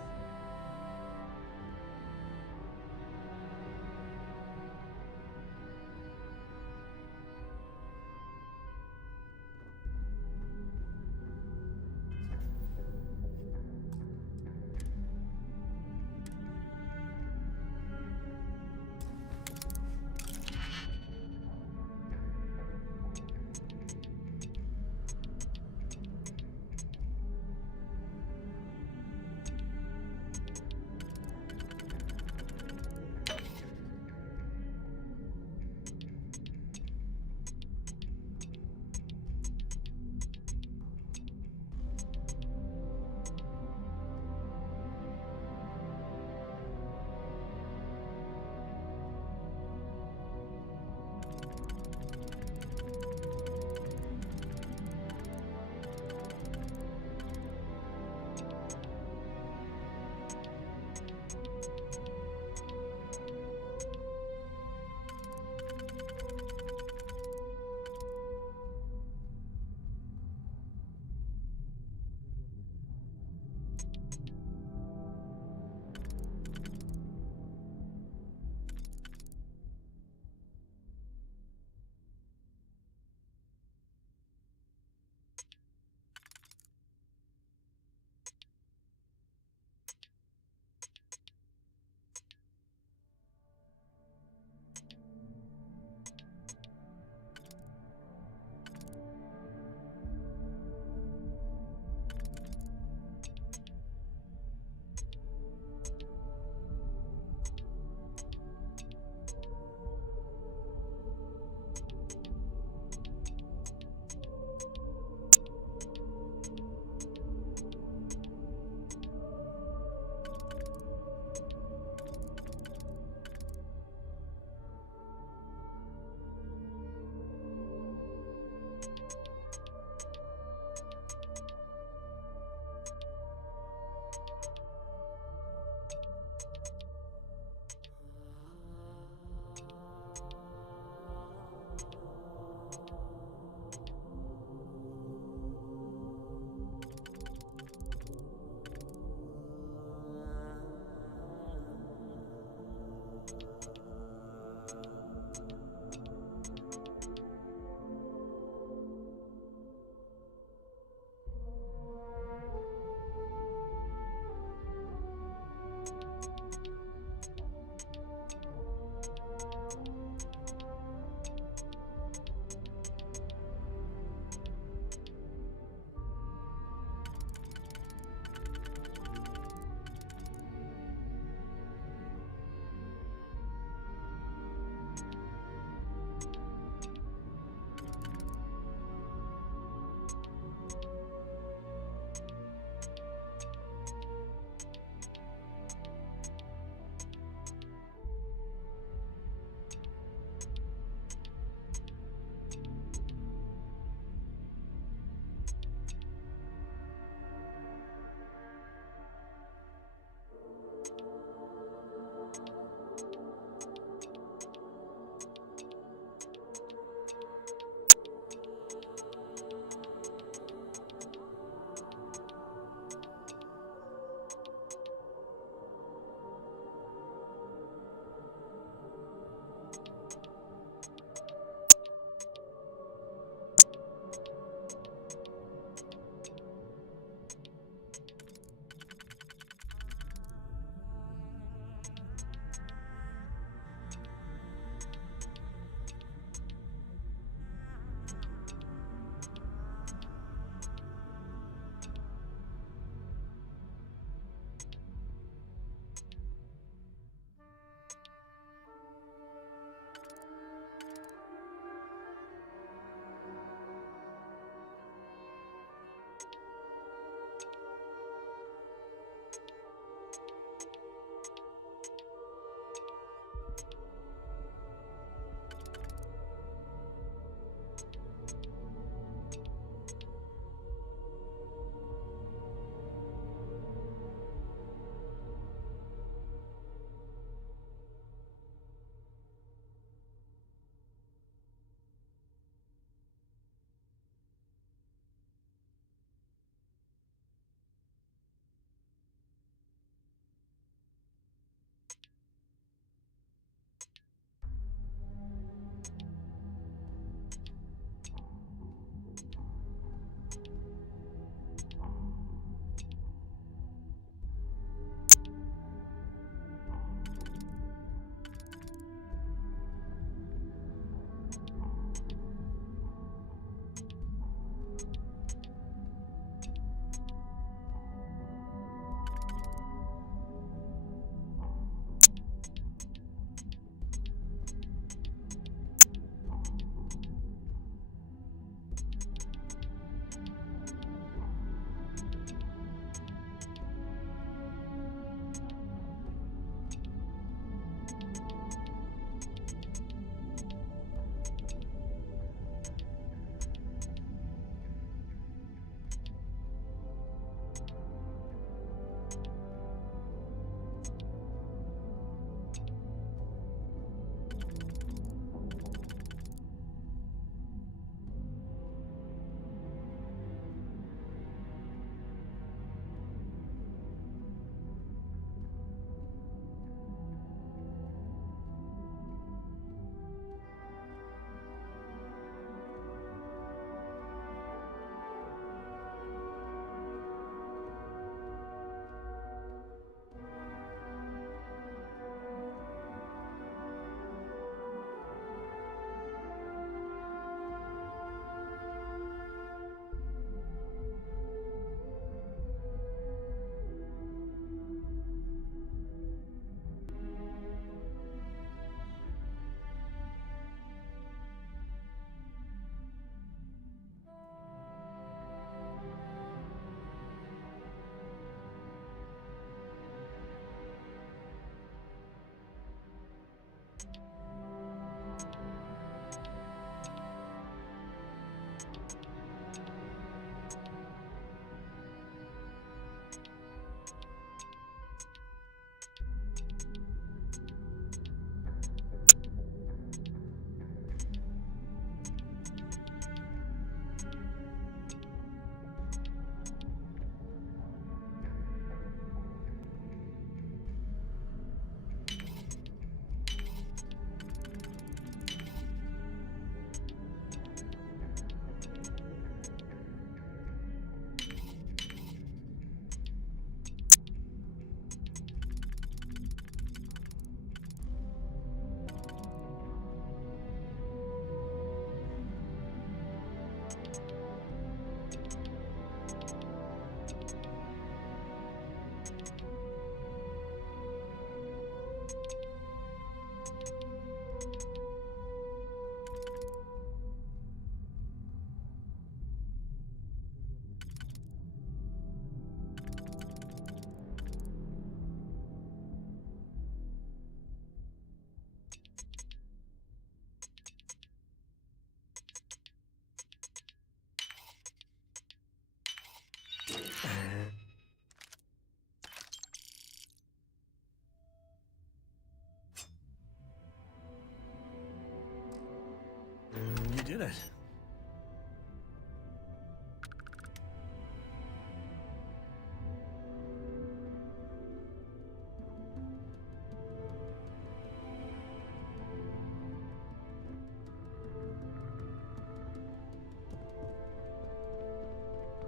You did it.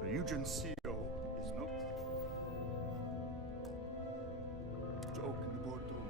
Ryujin CEO is no joke in the boardroom.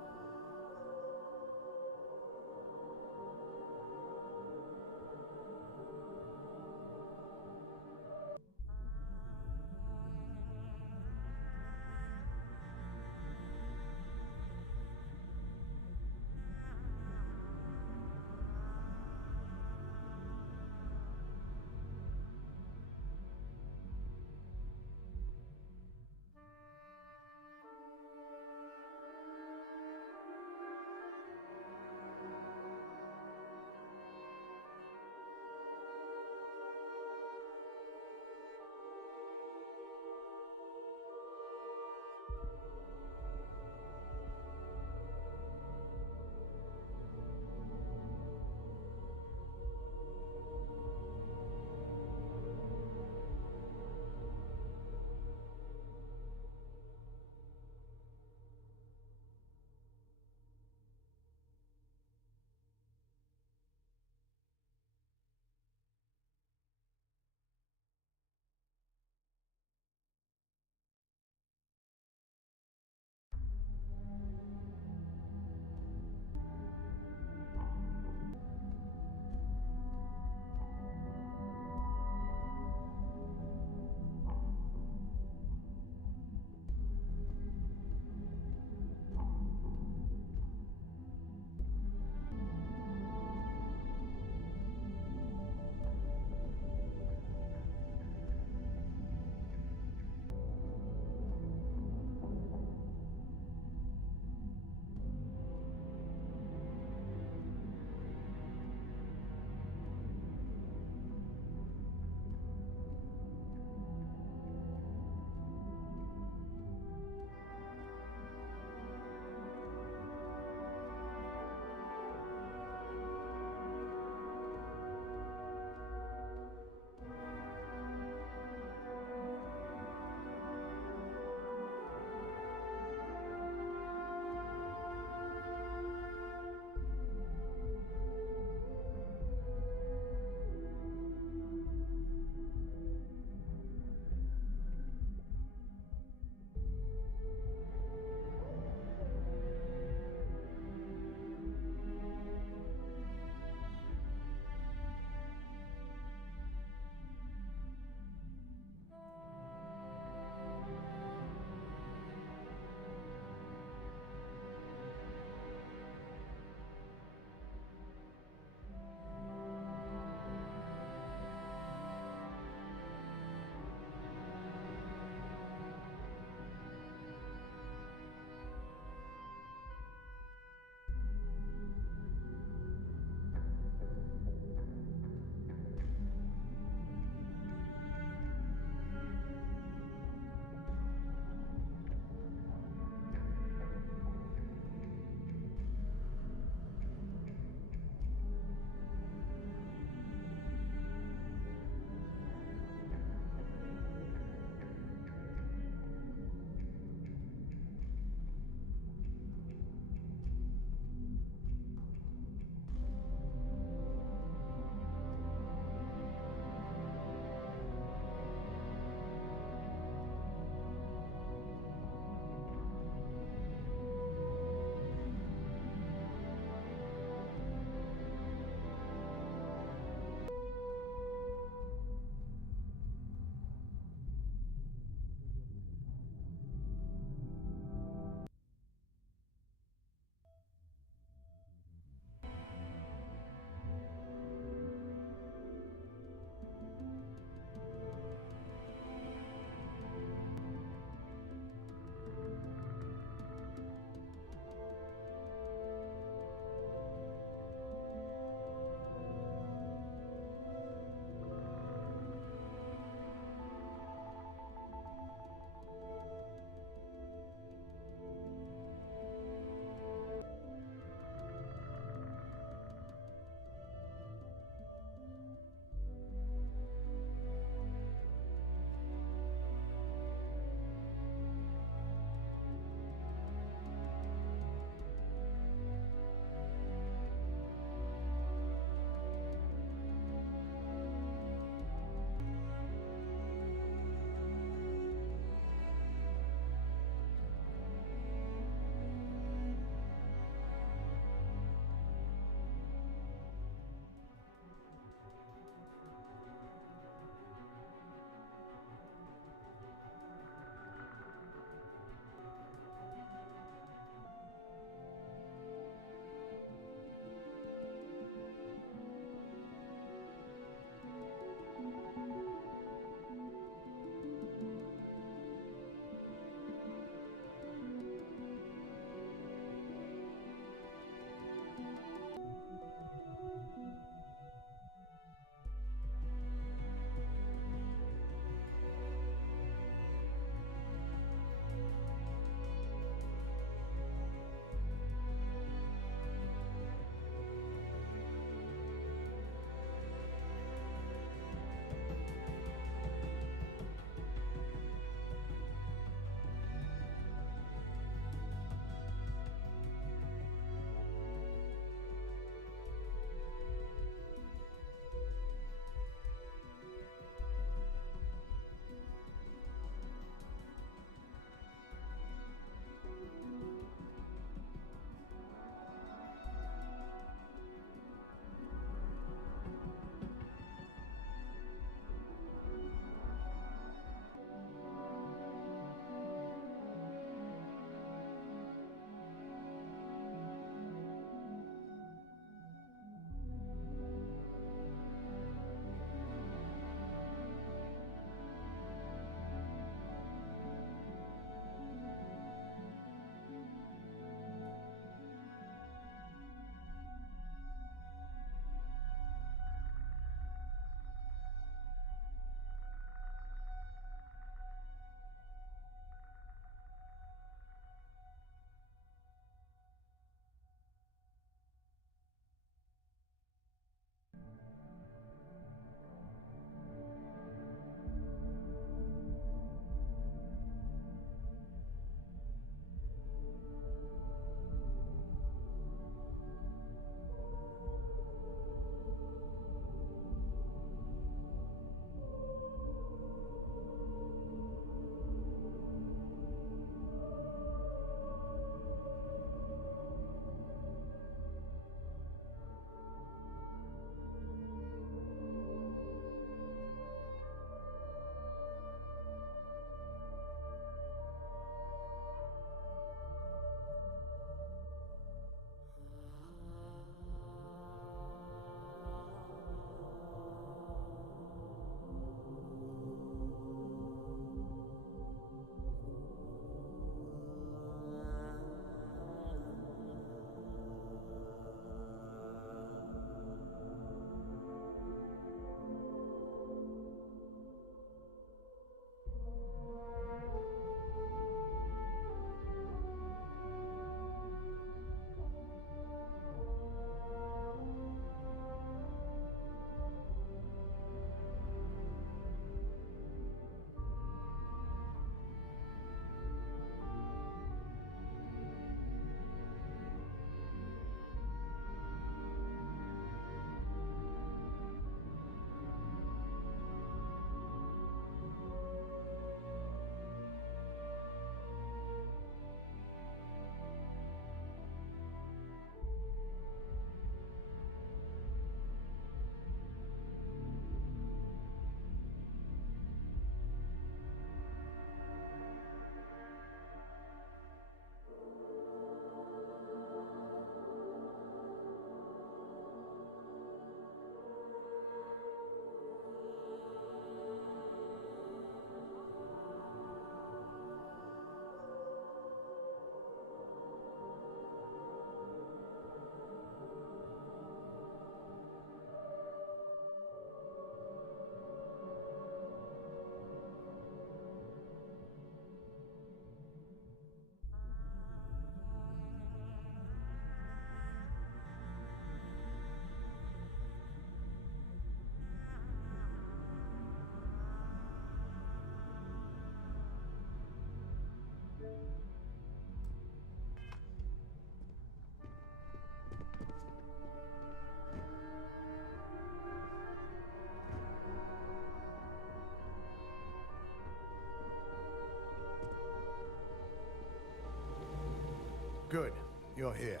Good. You're here.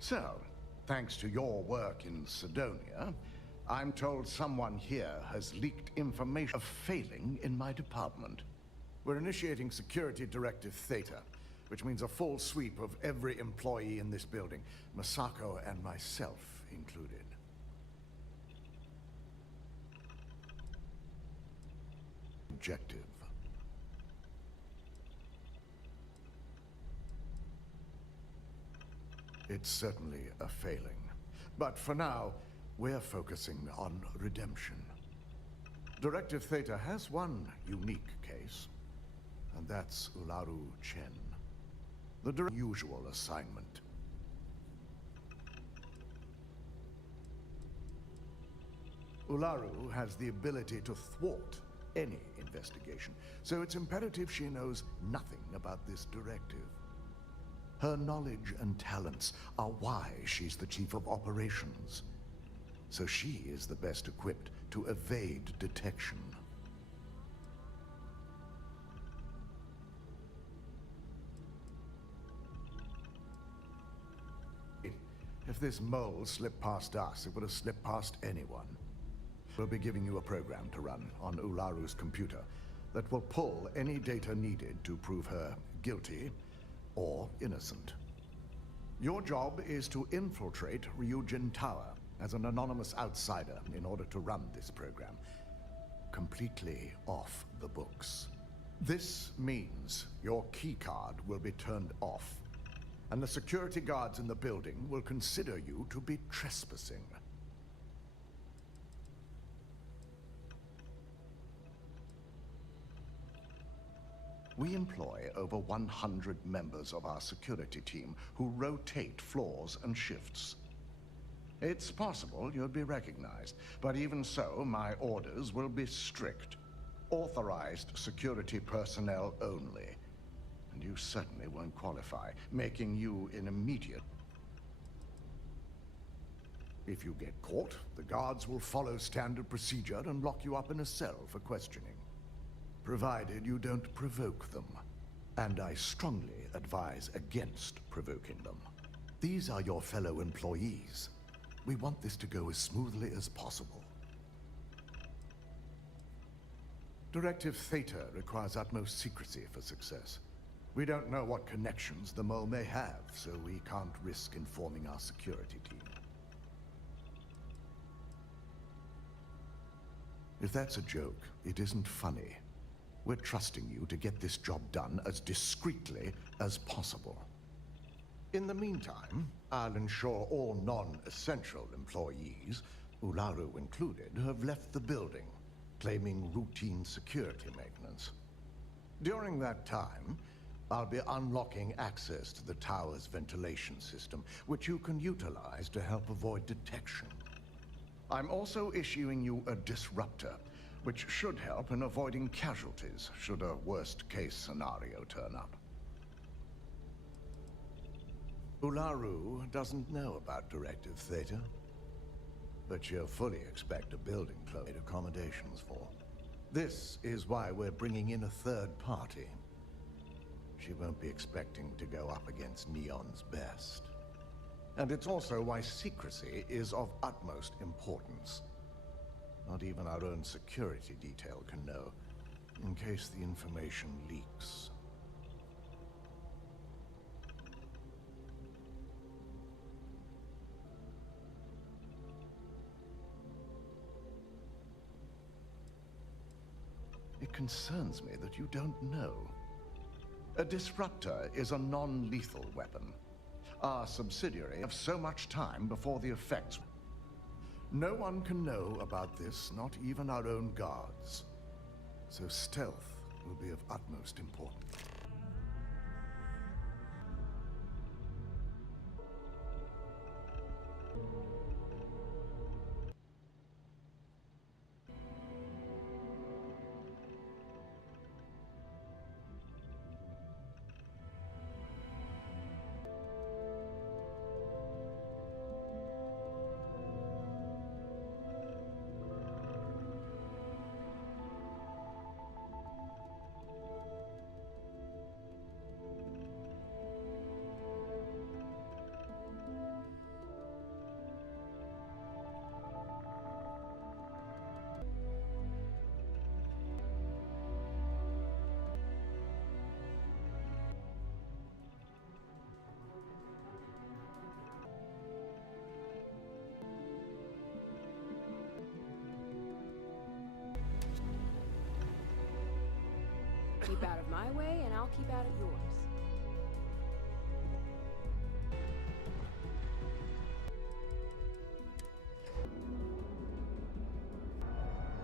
So, thanks to your work in Sidonia, I'm told someone here has leaked information of failing in my department. We're initiating Security Directive Theta, which means a full sweep of every employee in this building, Masako and myself included. Objective. It's certainly a failing. But for now, we're focusing on redemption. Directive Theta has one unique case, and that's Ularu Chen. The usual assignment. Ularu has the ability to thwart any investigation, so it's imperative she knows nothing about this directive. Her knowledge and talents are why she's the Chief of Operations. So she is the best equipped to evade detection. If this mole slipped past us, it would have slipped past anyone. We'll be giving you a program to run on Ularu's computer that will pull any data needed to prove her guilty or innocent. Your job is to infiltrate Ryujin Tower as an anonymous outsider in order to run this program completely off the books. This means your keycard will be turned off, and the security guards in the building will consider you to be trespassing. We employ over 100 members of our security team who rotate floors and shifts. It's possible you'll be recognized, but even so, my orders will be strict. Authorized security personnel only. And you certainly won't qualify, making you an immediate. If you get caught, the guards will follow standard procedure and lock you up in a cell for questioning. Provided you don't provoke them. And I strongly advise against provoking them. These are your fellow employees. We want this to go as smoothly as possible. Directive Theta requires utmost secrecy for success. We don't know what connections the mole may have, so we can't risk informing our security team. If that's a joke, it isn't funny. We're trusting you to get this job done as discreetly as possible. In the meantime, I'll ensure all non-essential employees, Ularu included, have left the building, claiming routine security maintenance. During that time, I'll be unlocking access to the tower's ventilation system, which you can utilize to help avoid detection. I'm also issuing you a disruptor, which should help in avoiding casualties should a worst-case scenario turn up. Ularu doesn't know about Directive Theta, but she'll fully expect a building closed accommodations for. This is why we're bringing in a third party. She won't be expecting to go up against Neon's best. And it's also why secrecy is of utmost importance. Not even our own security detail can know, in case the information leaks. It concerns me that you don't know. A disruptor is a non-lethal weapon. Our subsidiary have so much time before the effects. No one can know about this, not even our own guards. So stealth will be of utmost importance. Keep out of my way, and I'll keep out of yours.